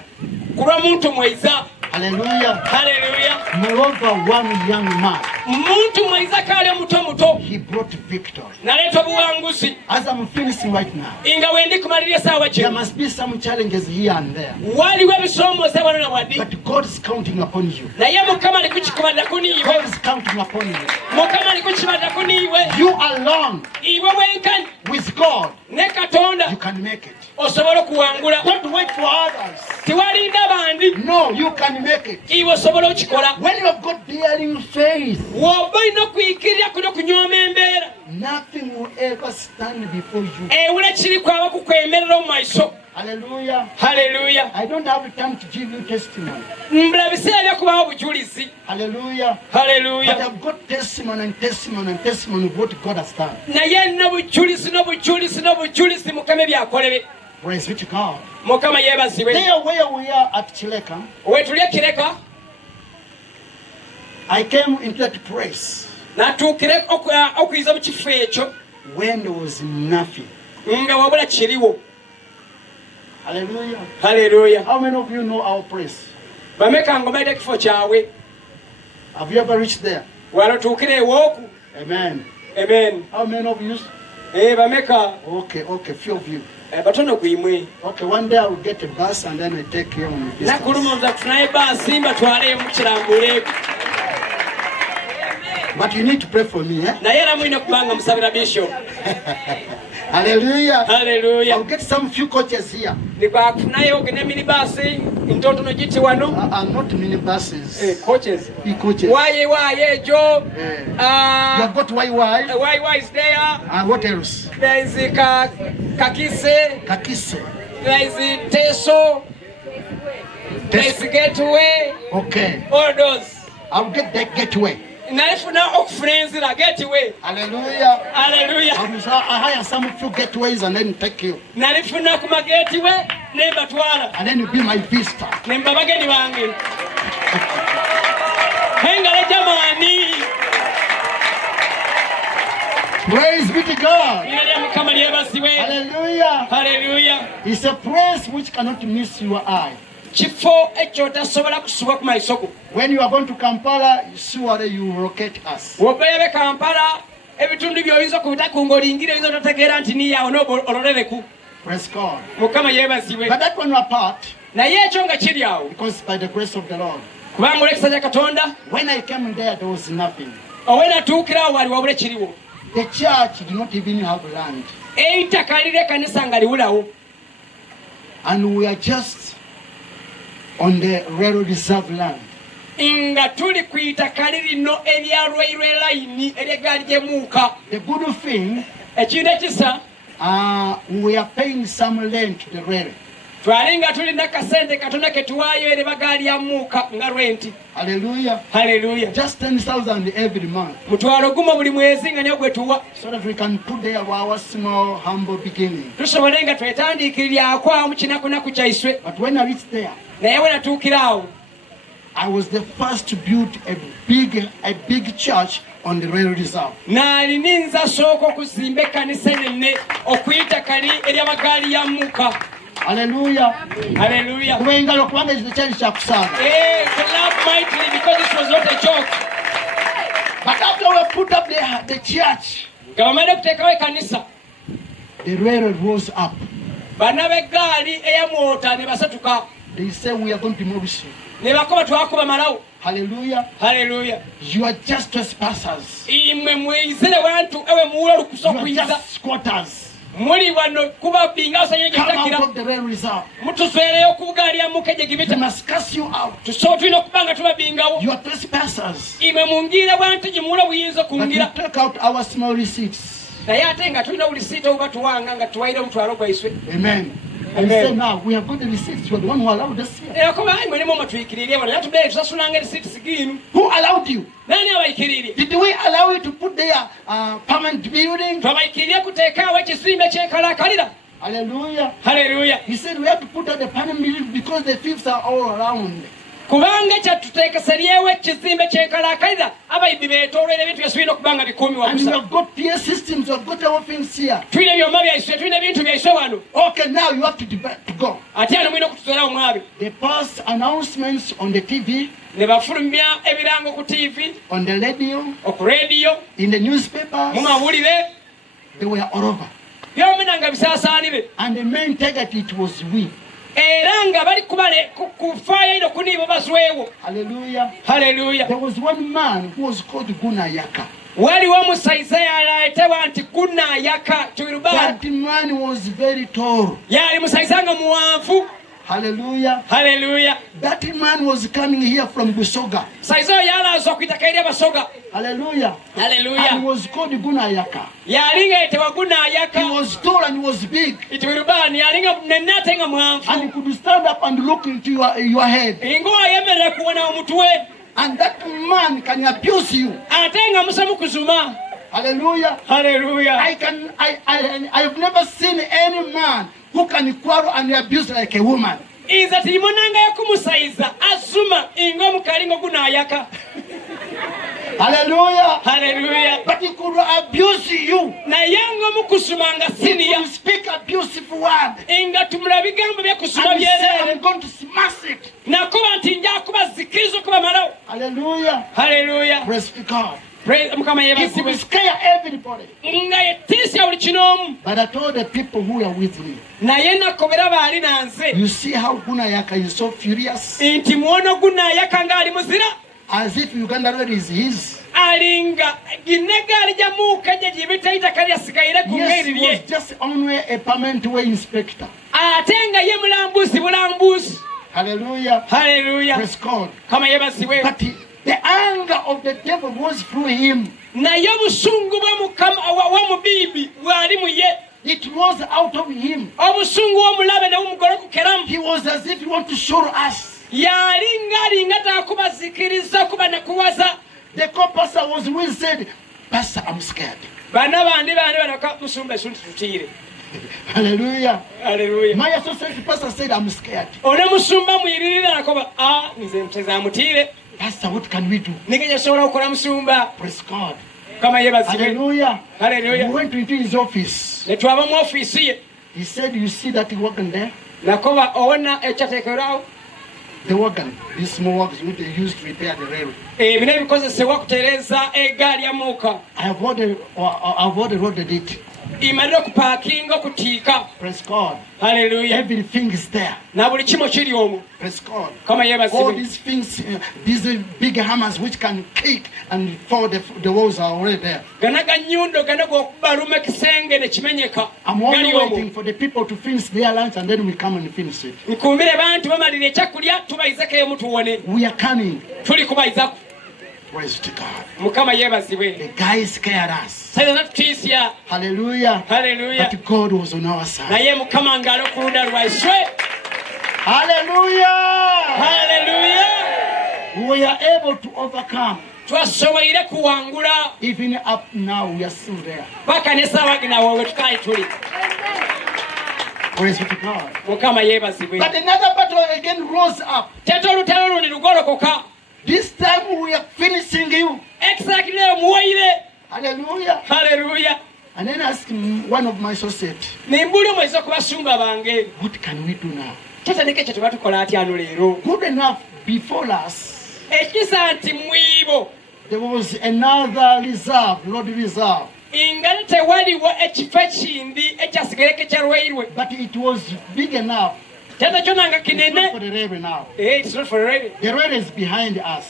Ku lwa muntu mweza. Hallelujah. Haleluya. Moreover, one young man, Muntu mweza kaali omuto muto. he brought victory. Naleeta obuwanguzi. As I'm finishing right now, Nga wendi kumalira essaawa there gye. must be some challenges here and there. Waliwo ebisoomooza wano na wadi. But God is counting upon you. Naye Mukama ali kukikubaddaku niiwe. God is counting upon you. Mukama ali kukibaddaku niiwe. You alone Iwe bwenkani with God, ne Katonda you can make it. osobola okuwangula. Don't wait for others. Tewalinda bandi. No, you can make it. Iwe osobola okikola. When you have got daring faith, W'oba olina okuyikirira kuno okunyooma embeera. nothing will ever stand before you. Ewula kiri kwaba kukwemerera mu maiso. Hallelujah. Haleluya. I don't have time to give you testimony. Mbula biseera byakubaawo bujulizi. Hallelujah. Haleluya. But I've got testimony and testimony and testimony of what God has done. Naye n'obujulizi n'obujulizi n'obujulizi Mukama byakolere. Praise be to God. Mukama yeebazibwe. There where we are at Chileka, Wetuli ekireka I came into that place n'atuukire okuyiza mu kifo ekyo when there was nothing. nga wabula kiriwo. Hallelujah. Hallelujah. How many of you know our place? Bameka ngomaita kifo kyawe. Have you ever reached there? Walotuukire ewoku. Amen. Amen. How many of you? Bameka. Okay, few of you. Batono kuimwe. Okay, one day I will get a bus and then I take you on the Nakuluma za tunaye basi mbatwale mu kirambule. But you need to pray for me, eh? Na yera mwine kubanga musabira bishop. Hallelujah. Hallelujah. I'll get some few coaches here. Nikwa kunayo gene minibasi ntoto no giti wano. Not minibuses. Coaches. Coaches. Why Joe? You have got YY. YY is there. And what else? There is Kakise. There is Teso. There is Gateway. Okay. All those. I'll get that gateway. Now friends that Gateway. Hallelujah. Hallelujah. I hire some few gateways and then take you. Narifuna kuma Gateway. Nemba twala. And then you be my visitor. Nemba bageni wange. Hengala jamani. Praise be to God. Hallelujah. Hallelujah. It's a place which cannot miss your eye. When you are going to Kampala, surely you will locate us. Praise God. But that one apart, because by the grace of the Lord, when I came there, there was nothing. The church did not even have land. And we are just on the railroad reserve land. The good thing, we are paying some land to the railroad. Hallelujah. Hallelujah. Just 10,000 every month. So that we can put there our small, humble beginning. But when I reached there, I was the first to build a big church on the railroad reserve. Hallelujah. Hallelujah. The love mightily because this was not a joke. But after we put up the church, the railroad rose up. They say we are going to demolish it. Hallelujah. Hallelujah. You are just trespassers. You are just squatters. Come out of the railroad reserve. We must cast you out. You are trespassers. But you take out our small receipts. Amen. And say now, we have got the receipts. You are the one who allowed us here. Who allowed you? Did we allow you to put there permanent building? Hallelujah. Hallelujah. He said we have to put out the permanent building because the thieves are all around. And we have got PA systems, we have got our things here. Okay, now you have to go. They pass announcements on the TV, on the radio, in the newspapers. They were all over. And the main target, it was we. Hallelujah. Hallelujah. There was one man who was called Gunayaka. That man was very tall. Hallelujah. Hallelujah. That man was coming here from Busoga. Hallelujah. Hallelujah. And he was called Gunayaka. He was tall and he was big. And he could stand up and look into your head. And that man can abuse you. Hallelujah. Hallelujah. I have never seen any man who can quarrel and abuse like a woman. Hallelujah. Hallelujah. But he could abuse you. naye ng'omukusuma nga He siniya could speak abusive word. nga tumula bigambo byekusuma And he said, byereere I'm going to smash it. nakuba nti nja kubazikiriza okubamalawo. Hallelujah. Haleluya. Praise God. Mukama He yebazibwe could scare everybody. nga yetiisya buli kinoomu. But I told the people who were with me, naye nakobera baali nanze you see how Gunayaka is so furious? nti muwono gunaayaka ng'ali muzira As if Uganda Road is his. alinga ginegaali gyamuuka gye gibita itaka lyasigaire ku Yes, ngeri he lye was just only a permanent way inspector. ate nga ye bulambuusi. Hallelujah. Haleluya. Praise God. Kama yebazibwe. But the anger of the devil was through him. naye obusungu bw'omubiibi bw'ali mu ye. It was out of him. obusungu bw'omulabe ne bumugolokukeramu. He was as if he wanted to show us. alinga taakubazikiriza kuba ne kuwaza. The co-pastor was who said, Pastor, I'm scared. bana bandi banaka musumba esunti tutiire. Hallelujah. Haleluya. My associate pastor said, I'm scared. one musumba muyiririra nakoba nze ntezamutiire. Pastor, what can we do? nige gyesobola okukola musumba. Praise God. Kama yebazibwe. Hallelujah. Haleluya. We went into his office. ne twaba mu ofiisi ye. He said, you see that wagon there? nakoba owona ekyateekerwawo. The wagon, these small wagons which they used to repair the railway. ebino ebikozesebwa kutereeza eggaali ya muuka. I've already ordered it. imalire okupaakinga okutiika. Praise God. Haleluya. Everything is there. na buli kimu kiri omwo. Praise God. Kama All yebazibwe. these things, these big hammers which can kick and fall, the walls are already there. gana ganyundo gana gokubaluma ekisenge ne kimenyeka. I'm only gali omwo. waiting for the people to finish their lunch and then we come and finish it. nkumbire bantu bamalira ekyakulya tubayizeko emu tuwone. We are coming. tuli kubayizako. Praise to God. mukama yebazibwe. The guy scared us. sayiza natutiisya. Hallelujah. Haleluya. But God was on our side. naye mukama ng'ali ku ludda lwaiswe. Hallelujah. Haleluya. We are able to overcome. twasoboire kuwangula. Even up now, we are still there. paka n'essaawa ginawo we tukali tuli. Praise to God. mukama yebazibwe. But another battle again rose up. tete olutalo lundi lugolokoka. This time we are finishing you. exactly omuwaire. Hallelujah. Haleluya. And then I asked one of my associates, nimbuli omwezi okubasumba bange. what can we do now? tetandika ekyo tuba tukola atya ano leero. Good enough, before us, ekisa nti mwibo there was another reserve, road reserve. nga tewaliwo ekifo ekindi ekyasigaireko ekyalwairwe. But it was big enough. tete kyo nanga It's not kinene. for the railway now. It's not for ready. The railway is behind us.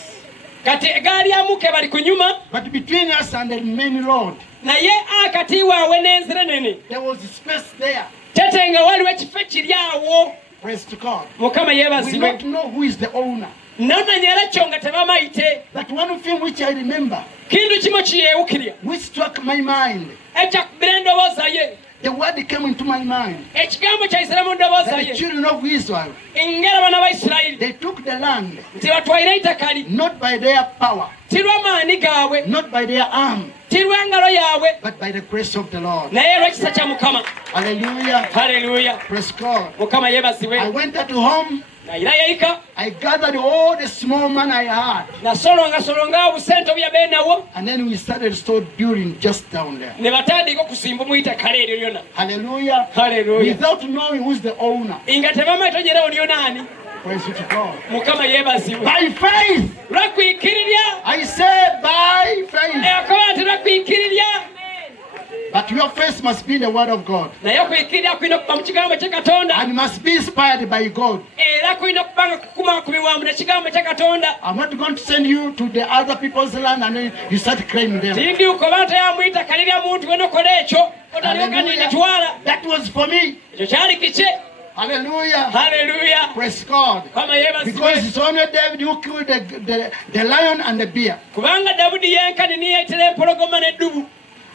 kati egaali ya muke bali kunyuma. But between us and the main road, naye akati waabwe n'enzira nene. there was space there. tete nga waliwo ekifo ekiri awo. Praise to God. mukama We yeebazibwe. don't know who is the owner. nonanyera kyo nga tebamayite. But one thing which I remember, kintu kimu kiyeewukirya. which struck my mind, ekyakubira endobooza ye. the word came into my mind. ekigambo kyayisira mu ndobooza That the ye. children of Israel, ngera abaana ba isirayiri they took the land, nti batwalire itaka li. not by their power, ti lwa maani gaabwe. not by their arm, ti lwa ngalo yaabwe. but by the grace of the Lord. naye lw'ekisa kya mukama. Hallelujah. Haleluya. Praise God. mukama I yeebazibwe. went at home. nayira yeika. I gathered all the small money I had. nasolonga obusente obyabeire nawo. And then we started start building just down there. ne batandika okusimba mu itaka eryo lyonna. Hallelujah. Haleluya. Without knowing who's the owner. nga tebamanyi tonyera olyo naani. Praise to God. mukama yeebazibwe. By faith. lwakwikirirya. I said by faith. akoba nti lwakwikirirya. But your faith must be the word of God. naye okwikirirya kulina okuba mu kigambo kya katonda. And must be inspired by God. era kulina okuba nga kukuma ku biwambu n'ekigambo kya katonda. I'm not going to send you to the other people's land and then you start claiming them. tindi ukoba ntoyamwita kalirya muntu wenokola ekyo otalyoka ninditwala. That was for me. ekyo kyali kike. Hallelujah. Haleluya. Praise God. mukama yeebazibwe. Because it's only David who killed the lion and the bear. kubanga dawudi yenkani niye yayitira empologoma n'eddubu.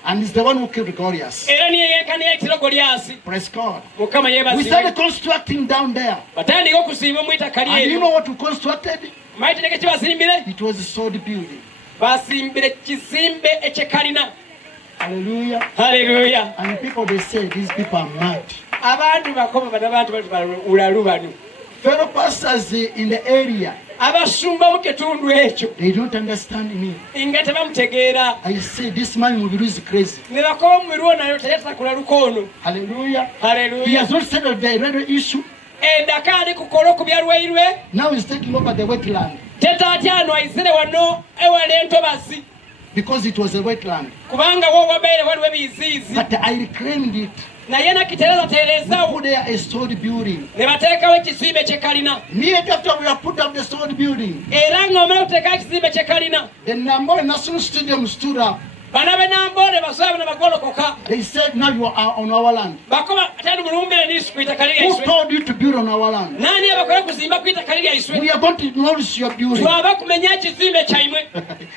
And it's the one who killed Goliath. era niye yenkani yayitira goliyasi. Praise God. mukama We yeebazibwe. started constructing down there. batandika okusimba mu itaka And you lyeryo. know what we constructed? mayitireke kibasimbire. It was a sword building. basimbire kizimbe ekyekalina. Hallelujah. Haleluya. And people, they say, these people are mad. abantu bakoma bano abantu balalu bano. Fellow pastors in the area, abasumba mu kitundu ekyo They don't understand me. nga tebamutegeera. I say this man Mubiru is crazy. Ne bakoba omubiri wo nayo teyatakula lukoono. Hallelujah. He Haleluya. has not settled the railway issue. Endaka ali kukola okubya lwairwe. Now he's taking over the wetland Tetatyano ayisire wano ewala entobazi. because it was a wetland. Kubanga wo wabeere waliwo ebiziizi. But I reclaimed it. Naye nakitereezatereezaawo. Put there a stored building. Ne bateekawo ekizimbe kye kalina. Immediately after we have put up the stored building, Era ng'omala okuteekawo ekizimbe kye kalina. the Namboole National Stadium stood up. Bana be Namboole basobola ne bagolokoka. They said, now you are on our land. Bakoba atali mulumbire n'isi ku itaka Who lyaiswe. told you to build on our land? Nani abakola kuzimba ku itaka lyaiswe? We are going to demolish your building. Twaba kumenya ekizimbe kyaimwe.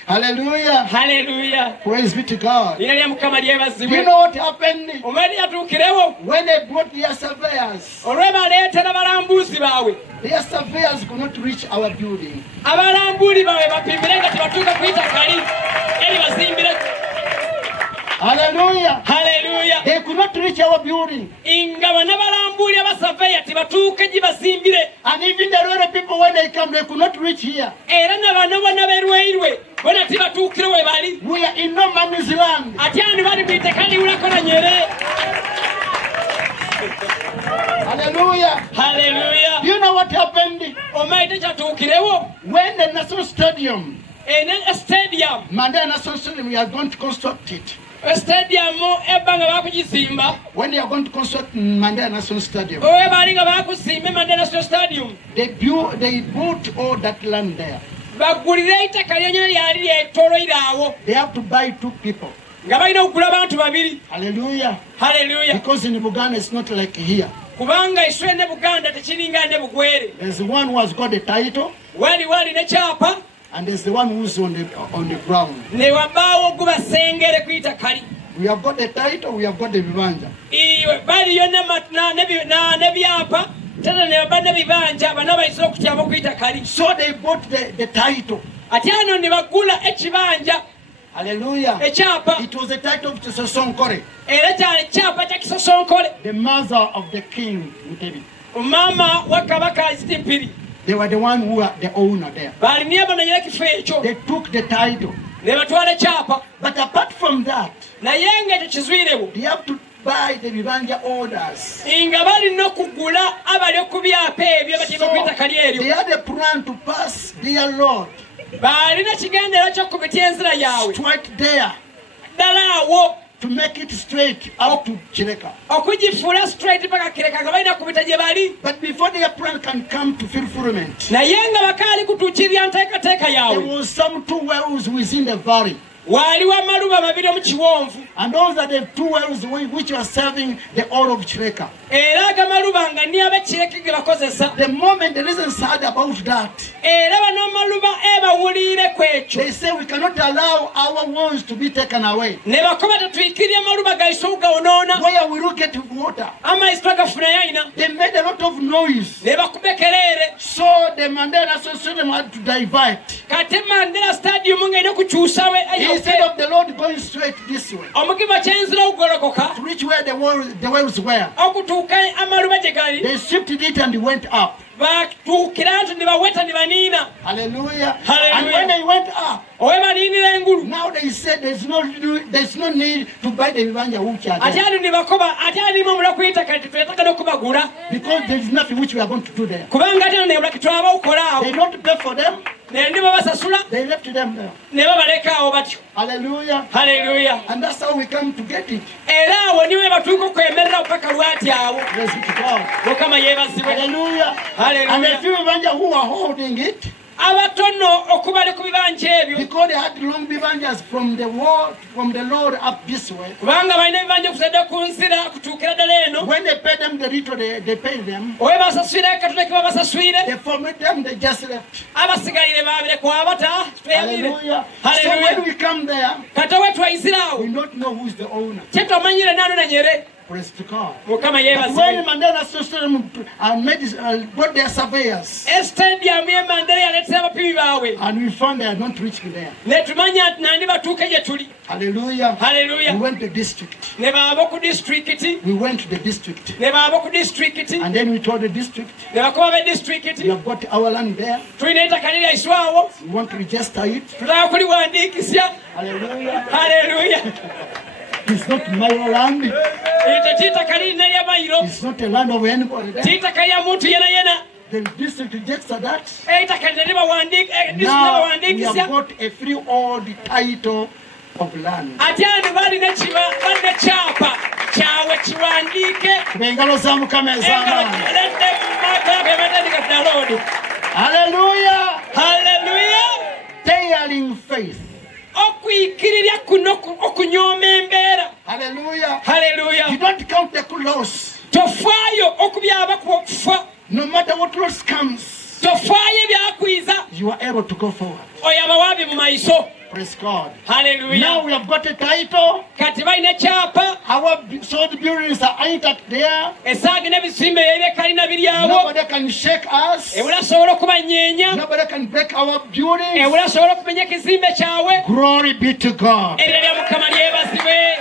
Hallelujah. Haleluya. Praise be to God. Lina lya Mukama Do you lyebazibwe. know what happened? Omwezi yatuukirewo. When they brought their surveyors, Olwebaleetera balambuuzi baabwe. their surveyors could not reach our building. Abalambuuli baabwe bapimire nga tebatuuka ku itaka eri bazimbire. Hallelujah. Haleluya. They could not reach our building. Nga bana balambuuli abasaveya tebatuuke gye bazimbire. And even the railway people, when they come, they could not reach here. Era na bano bonna b'erwairwe bona tebatuukire we bali. We are in no man's land. Ate ani bali mu iteka liwulako na Nyerere. Hallelujah. Haleluya. Do you know what happened? Omanyi tekyatuukirewo. When the National Stadium, Ene stadium. Mandela National Stadium, we are going to construct it. Stadium ebba nga bakugizimba. When they are going to construct Mandela National Stadium, Owe baali nga bakuzimba Mandela National Stadium. they bought all that land there. Baggulira itaka lyonyene lyali lyetooloire awo. They have to buy 2 people. Nga balina okugula abantu babiri. Hallelujah. Haleluya. Because in Buganda it's not like here. Kubanga iswe ne Buganda tekiringa ne Bugwere. There's the one who has got the title, Wali ne kyapa. and there's the one who's on the ground. Ne wabaawo gubasengere ku itaka li. We have got the title, we have got the vibanja. Iwe baliyo ne byapa. Tena ne baba ne bibanja bano bayisira okutyama ku itaka li. So they bought the title. Ate ano ne bagula ekibanja. Hallelujah. Ekyapa. It was the title of Sosonkore, Era kyali kyapa kya Kisosonkole. the mother of the king, Mutebi. Mama wa Kabaka Azitimpiri. They were the one who are the owner there. Baliniye bananyera kifo ekyo. They took the title. Ne batwala ekyapa. But apart from that, Naye ng'ekyo kizwirewo. they have to buy the vibanja orders. Nga balina okugula abali ku byapa ebyo batima ku itaka They lyeryo. had a plan to pass their Lord Balina kigendera ky'okubitya enzira yaabwe. straight there Ddala awo to make it straight up to Chireka. okugifuula straight paka Kireka nga balina kubita gye bali. But before their plan can come to fulfillment, Naye nga bakaali kutuukirira nteekateeka there yaabwe. was some 2 wells within the valley. Waaliwo amaluba mabiri omu kiwonvu. And those are the 2 wells which were serving the oil of Chireka. Era agamaluba nga ni ab'Ekireka ge bakozesa. The moment the reasons heard about that, Era bano amaluba bawuliire ku ekyo. they say we cannot allow our wells to be taken away. Ne bakoba tetuyikirira amaluba gaise okugawonoona. Where will you get water? Amazzi twagafunayo ayina. They made a lot of noise. Ne bakuba ekereere. So the Mandela National Stadium had to divert. Kati Mandela Stadium ng'erina kukyusawo Instead of the Lord going straight this way, omugima kyenzira okugolokoka to reach where the wells were, okutuuka amaluba gye gali. they shifted it and went up. Batuukira nti ne baweta ne baniina. Hallelujah. Hallelujah. And when they went up, Owe baniinira engulu. now they said there's no need to buy the vibanja which are Ate there, ano ne bakoba ate alimu omula ku itaka tetwetaka n'okubagula. because there is nothing which we are going to do there. Kubanga ate ano ne kitwaba okukola They awo. don't pay for them. Ne ndi babasasula They left them there. ne babaleka awo batyo. Hallelujah. Haleluya. And that's how we come to get it. Era awo niwe batuuka okwemerera paka lwati awo. Praise be to God. Mukama yeebazibwe. Hallelujah. Hallelujah. And a few vibanja who are holding it, Abatono okubali ku bibanja ebyo. because they had long vibanjas from the Lord up this way. Kubanga balina ebibanja okusadde ku nsira kutuukira ddala eno. When they pay them the little, they pay them. Owe basaswire katule ke babasaswire. They formed them, they just left. Abasigalire baabire kwabata. Hallelujah. So Hallelujah. when we come there, Kata we twayisira awo. we don't know who's the owner. Kye twamanyire naano na Nyerere. Praise to God. Mukama But yebaziwe. when Mandela system brought their surveyors, Stadium ye Mandela yaletera abapimi bawe. and we found they had not reached there. Ne tumanya ati nandi batuuke gye tuli. Hallelujah. Hallelujah. We went to the district. Ne baaba ku district. We went to the district. Ne baaba ku district. And then we told the district, Ne bakuba be district. we have got our land there. Tulina ettaka liri aiswawo. We want to register it. Tutaka kuliwandiikisya. Hallelujah. Hallelujah. It's not my land. Ekyo kiitaka lirina lya mayiro. It's not a land of anybody there. Kiitaka lya muntu yena yena. The district registered that. Eitaka lino Now we libawandiikisya. have got a free old title of land. Ate ani balina kyapa kyawe kiwandiike. Bengalo za Mukama ez'amaanyi. Egaledde mu maaso ge batandika download. Hallelujah. Hallelujah. Daring faith. Okuyikirira kuno okunyooma embeera. Hallelujah. Hallelujah. You don't count the loss. Tofaayo okubyaba okufa. No matter what loss comes, Tofaayo ebyakwiza. you are able to go forward. Oyaba waabi mu maiso. Praise God. Hallelujah. Now we have got a title. Kati balina kyapa. Our sold buildings are intact there. Esaagi n'ebizimbe ebyekalina biri awo. Nobody can shake us. Ebulasobola okubanyeenya. Nobody can break our buildings. Ebulasobola okumenya ekizimbe kyawe. Glory be to God. Eryo lya Mukama lyebazibwe.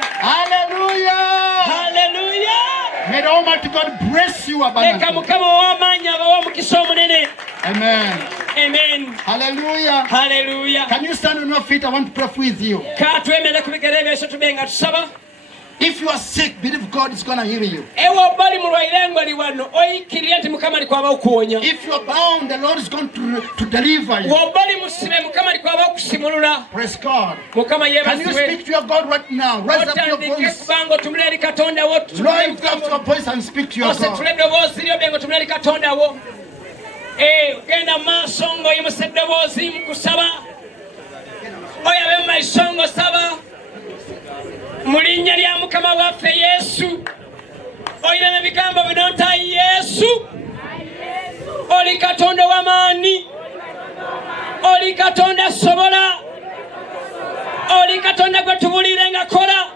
Hallelujah. Hallelujah. May the Almighty God bless you Leka abundantly. Mukama ow'amaanyi abawa omukisa omunene. Amen. Amen. Hallelujah. Hallelujah. Can you stand on your feet? I want to pray with you. Ka twemere ku bigere byaffe tube nga tusaba. If you are sick, believe God is going to heal you. Ewa obali mulwaire ng'oli wano oyikirira nti Mukama alikwaba okuwonya. If you are bound, the Lord is going to deliver you. W'obali musibe Mukama alikwaba okusimulula. Praise God. Mukama Can you yeebazibwe. speak to your God right now? Raise up your Otandike voice. kubanga otumula eri Katonda wo. Lift up your voice and speak to your Ositule God. eddoboozi lyo benga otumula eri Katonda wo. Genda mu maaso ng'oyimusa eddoboozi mu kusaba. Oyabe mu maiso ng'osaba. Mu linnya lya Mukama waffe Yesu. Oyina ebigambo bino nti Ayi Yesu. Oli Katonda w'amaanyi. Oli Katonda asobola. Oli Katonda gwe tubuulire nga kola.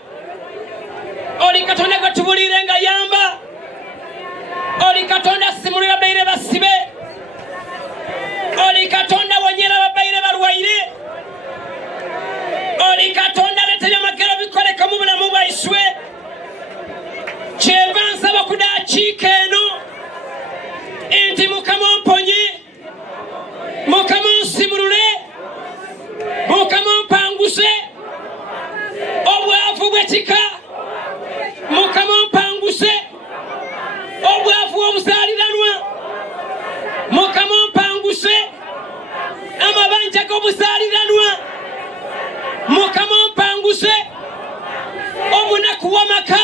Oli Katonda gwe tubuulire nga yamba. Oli Katonda asimulira baire basibe. Oli Katonda wonyera babaire balwaire. Oli Katonda aleetera amagero bikoleka mu bulamu bwaiswe. Kyeva nsaba ku ddakiika eno nti Mukama omponye, Mukama onsimulule, Mukama ompanguse obwavu bw'ekika, Mukama ompanguse obwavu obuzaaliranwa, Mukama ompanguse amabanja g'obuzaaliranwa, Mukama ompanguse obunaku w'amaka,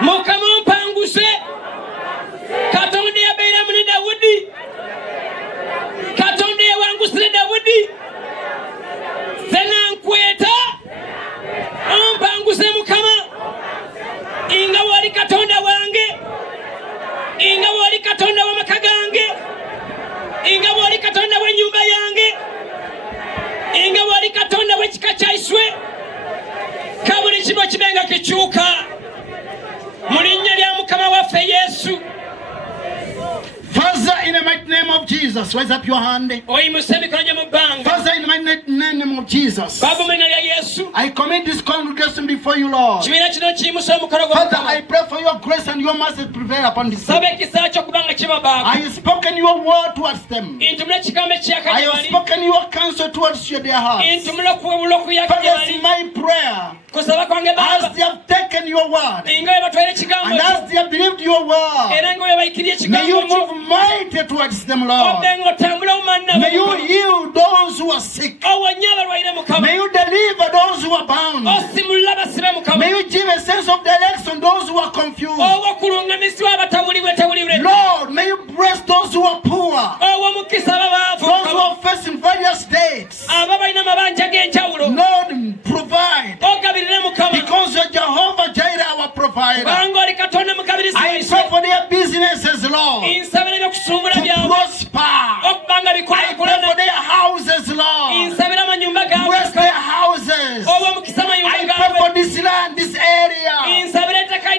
Mukama ompanguse Katonda yabeeramu ne Dawudi, Katonda yawangusire Dawudi, zenankweta ompanguse Mukama, inga wali Katonda wange, inga wali Katonda w'amaka gange, inga wali Katonda w'ennyumba yange, inga wali Katonda w'ekika kyaiswe, ka buli kimu kibenga kikyuka mu linnya lya Mukama waffe Yesu. Father, in the mighty name of Jesus, raise up your hand. Oyimuse emikono gye mu bbanga. Father, in the mighty name of Jesus, Baba mu linnya lya Yesu. I commit this congregation before you, Lord. Kibiina kino kiyimusa omukono Father, gwa I pray for your grace and your mercy to prevail upon this saba people. ekisa kyo kubanga kibabaako. I have spoken your word towards them. Ntumula ekigambo ekiyaka I gye have bali. spoken your counsel towards their hearts. Ntumula okuwebula okuyaka gye Father, it's bali. my prayer. Kusaba kwange Baba. As they have taken your word, Nga bwe batwala ekigambo and kyo. as they have believed your word, Era nga bwe bayiikirira may you ekigambo kyo. move mighty towards them, Lord. Obbe ng'otambula mu manna May you Mukama. heal those who are sick. Owonye abalwaire Mukama. May you deliver those who are bound. Osimulula basibe Mukama. May you give a sense of direction those who are confused. Owa okulungamizibwa abatawulibwe. Lord, may you bless those who are poor, Owa omukisa ababaavu those who Mukama. are facing various dates. Abo balina amabanja g'enjawulo. Lord, provide. Ogabirire Mukama. Because you're Jehovah Jireh, our provider. Kubanga oli Katonda mukabirizi I waisu. pray for their businesses, Lord, Nsabira ebyokusuubula to byabwe prosper. okuba nga I pray for bikulaakulana. their houses, Lord. Nsabira amanyumba Bless gaabwe their houses. oba omukisa I amayumba pray for gaabwe. this land, this area. Nsabira ettaka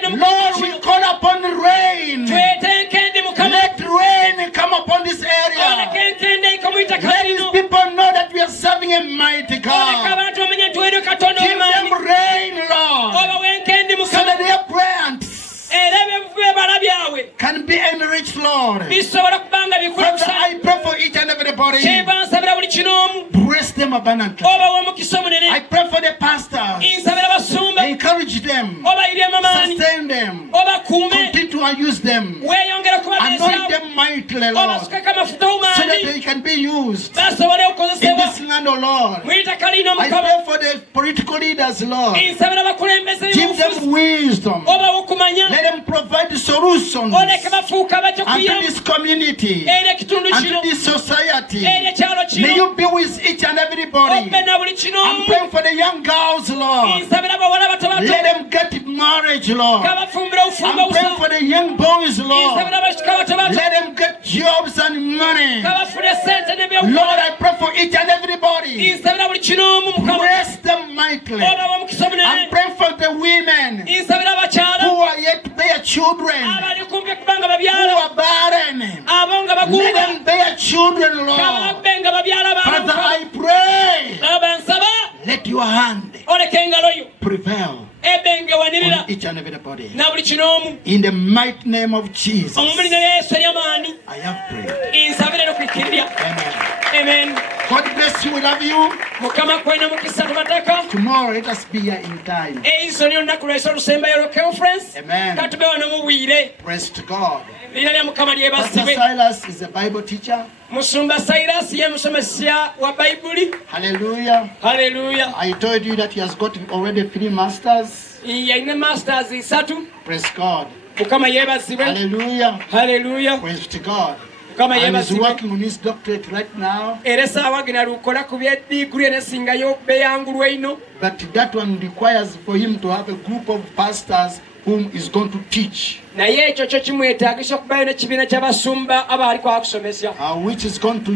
reach, Lord. bisobola kubanga Father, bikusa I pray for each and everybody. kyeva nsabira buli kinoomu Bless them abundantly. obawa omukisa I omunene pray for the pastors. nsabira basumba Encourage them. obayiryemu amaani Sustain them. obakuume Continue to use them. weeyongera Anoint kubabeesawo them mightily, Lord, obasukako amafuta so that obumaani they can be used basobole in okukozesebwa this land, O Lord. mu itaka lino I mukama pray for the political leaders, Lord. nsabira abakulembeze Give b'obufuzi them wisdom. obawa okumanya Let them provide solutions oleke bafuuka bajja unto kuyamba this community, eri ekitundu kino unto this society. eri ekyalo May kino you be with each and everybody. obbe na buli I'm kinoomu praying for the young girls, Lord. nsabira abawala bato bato Let them get marriage, Lord. kabafumbira obufumbo I'm praying busa for the young boys, Lord. nsabira abasika bato bato Let them get jobs and money. kabafune sente Lord, n'ebyokukola I pray for each and everybody. nsabira buli kinoomu mukama Bless them mightily. obawa omukisa I'm omunene praying for the women nsabira abakyala who are yet to bear children, abali kumpi kubanga who babyala are barren. abo nga Let bagunga them bear children, Lord. kababbe nga babyala Father, baana I pray, aba nsaba let your hand oleka engalo yo prevail ebe ngewanirira on each and everybody. na buli kinoomu In the mighty name of Jesus, omubiri ne yesu eryamaani I have prayed. nsabire n'okwikkirira Amen. amen God bless you. We love you. mukama kwena mukisa tubataka Tomorrow, let us be here in time. eiso niyo lunaku lwaisa olusembayo lwo conference Amen. katube wano mubwire Praise to God. lina lya mukama Pastor lyebasibwe Silas is a Bible teacher. musumba sairasi ye musomesa wa bayibuli Hallelujah. haleluya I told you that he has got already 3 masters. yalina masters 3 Praise God. mukama yebasibwe Hallelujah. haleluya Praise to God. mukama And he's yebasibwe working on his doctorate right now. era esaawa gina lukola ku byediguli enesingayo beyangulwa ino But that one requires for him to have a group of pastors whom he's going to teach, naye ekyo kyo kimwetaagisa okubayo n'ekibiina ky'abasumba abaali kwakusomesa which is going to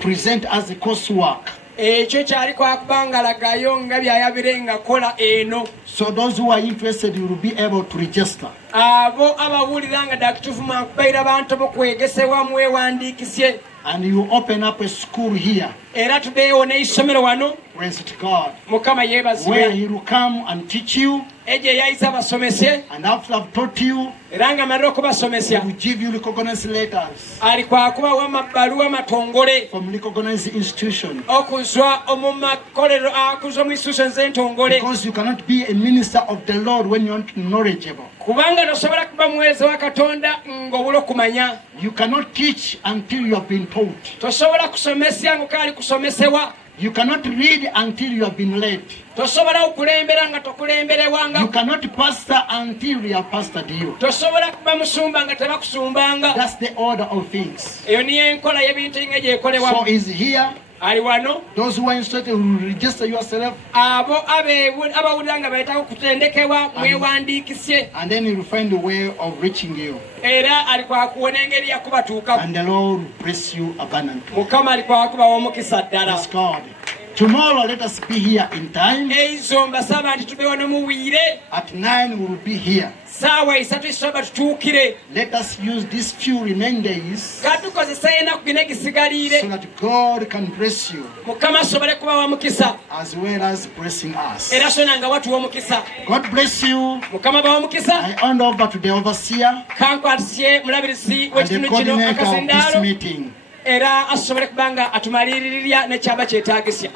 present as a coursework. ekyo kyali kwakubanga lagayo nga byayabire nga kola eno So those who are interested, you will be able to register. abo abawulira nga dakituufu mwakubaira bantu bokwegesebwa mwewandiikisye And you open up a school here. era tubeewo n'eisomero wano Praise to God. mukama Where yeebazibwe he will come and teach you. egyo eyayisa basomese And after I've taught you, era nga malire he okubasomesya will give you recognized letters ali kwakubawa amabaluwa matongole from recognized institution. okuzwa mu makolero akuzwa mu institutions entongole Because you cannot be a minister of the Lord when you're not knowledgeable. kubanga tosobola kuba muweereza wa katonda ng'obula okumanya You cannot teach until you have been taught. tosobola kusomesya ng'okaali kusomesebwa You cannot read until you have been led. tosobola okulembera nga tokulemberewanga You cannot pastor until you have pastored you. tosobola kuba musumba nga tebakusumbanga That's the order of things. eyo niyo enkola y'ebintu nga So gyekolebwa is here. ali wano Those who are interested will register yourself, abo abawulira nga bayitaho kutendekebwa mwewandiikisye and then you will find a way of reaching you. era ali kwakuwona engeri yakubatuukaku And the Lord will bless you abundantly. mukama ali kwakubawa omukisa ddala Praise God. Tomorrow, let us be here in time. eizo mbasaba nti tube wano mubwire At 9, we will be here. saawa 3 isooba tutuukire Let us use these few remaining days katukozesa enaku gina so gisigaliire that God can bless you mukama asobole kubawa mukisa as well as blessing us. era sona nga watuwa omukisa God bless you. mukama bawa omukisa I hand over to the overseer kankwatisye mulabirizi and the w'ekitundu kino coordinator of this akazindaalo meeting. era asobole kubanga atumaliririra nekyaba kyetaagisya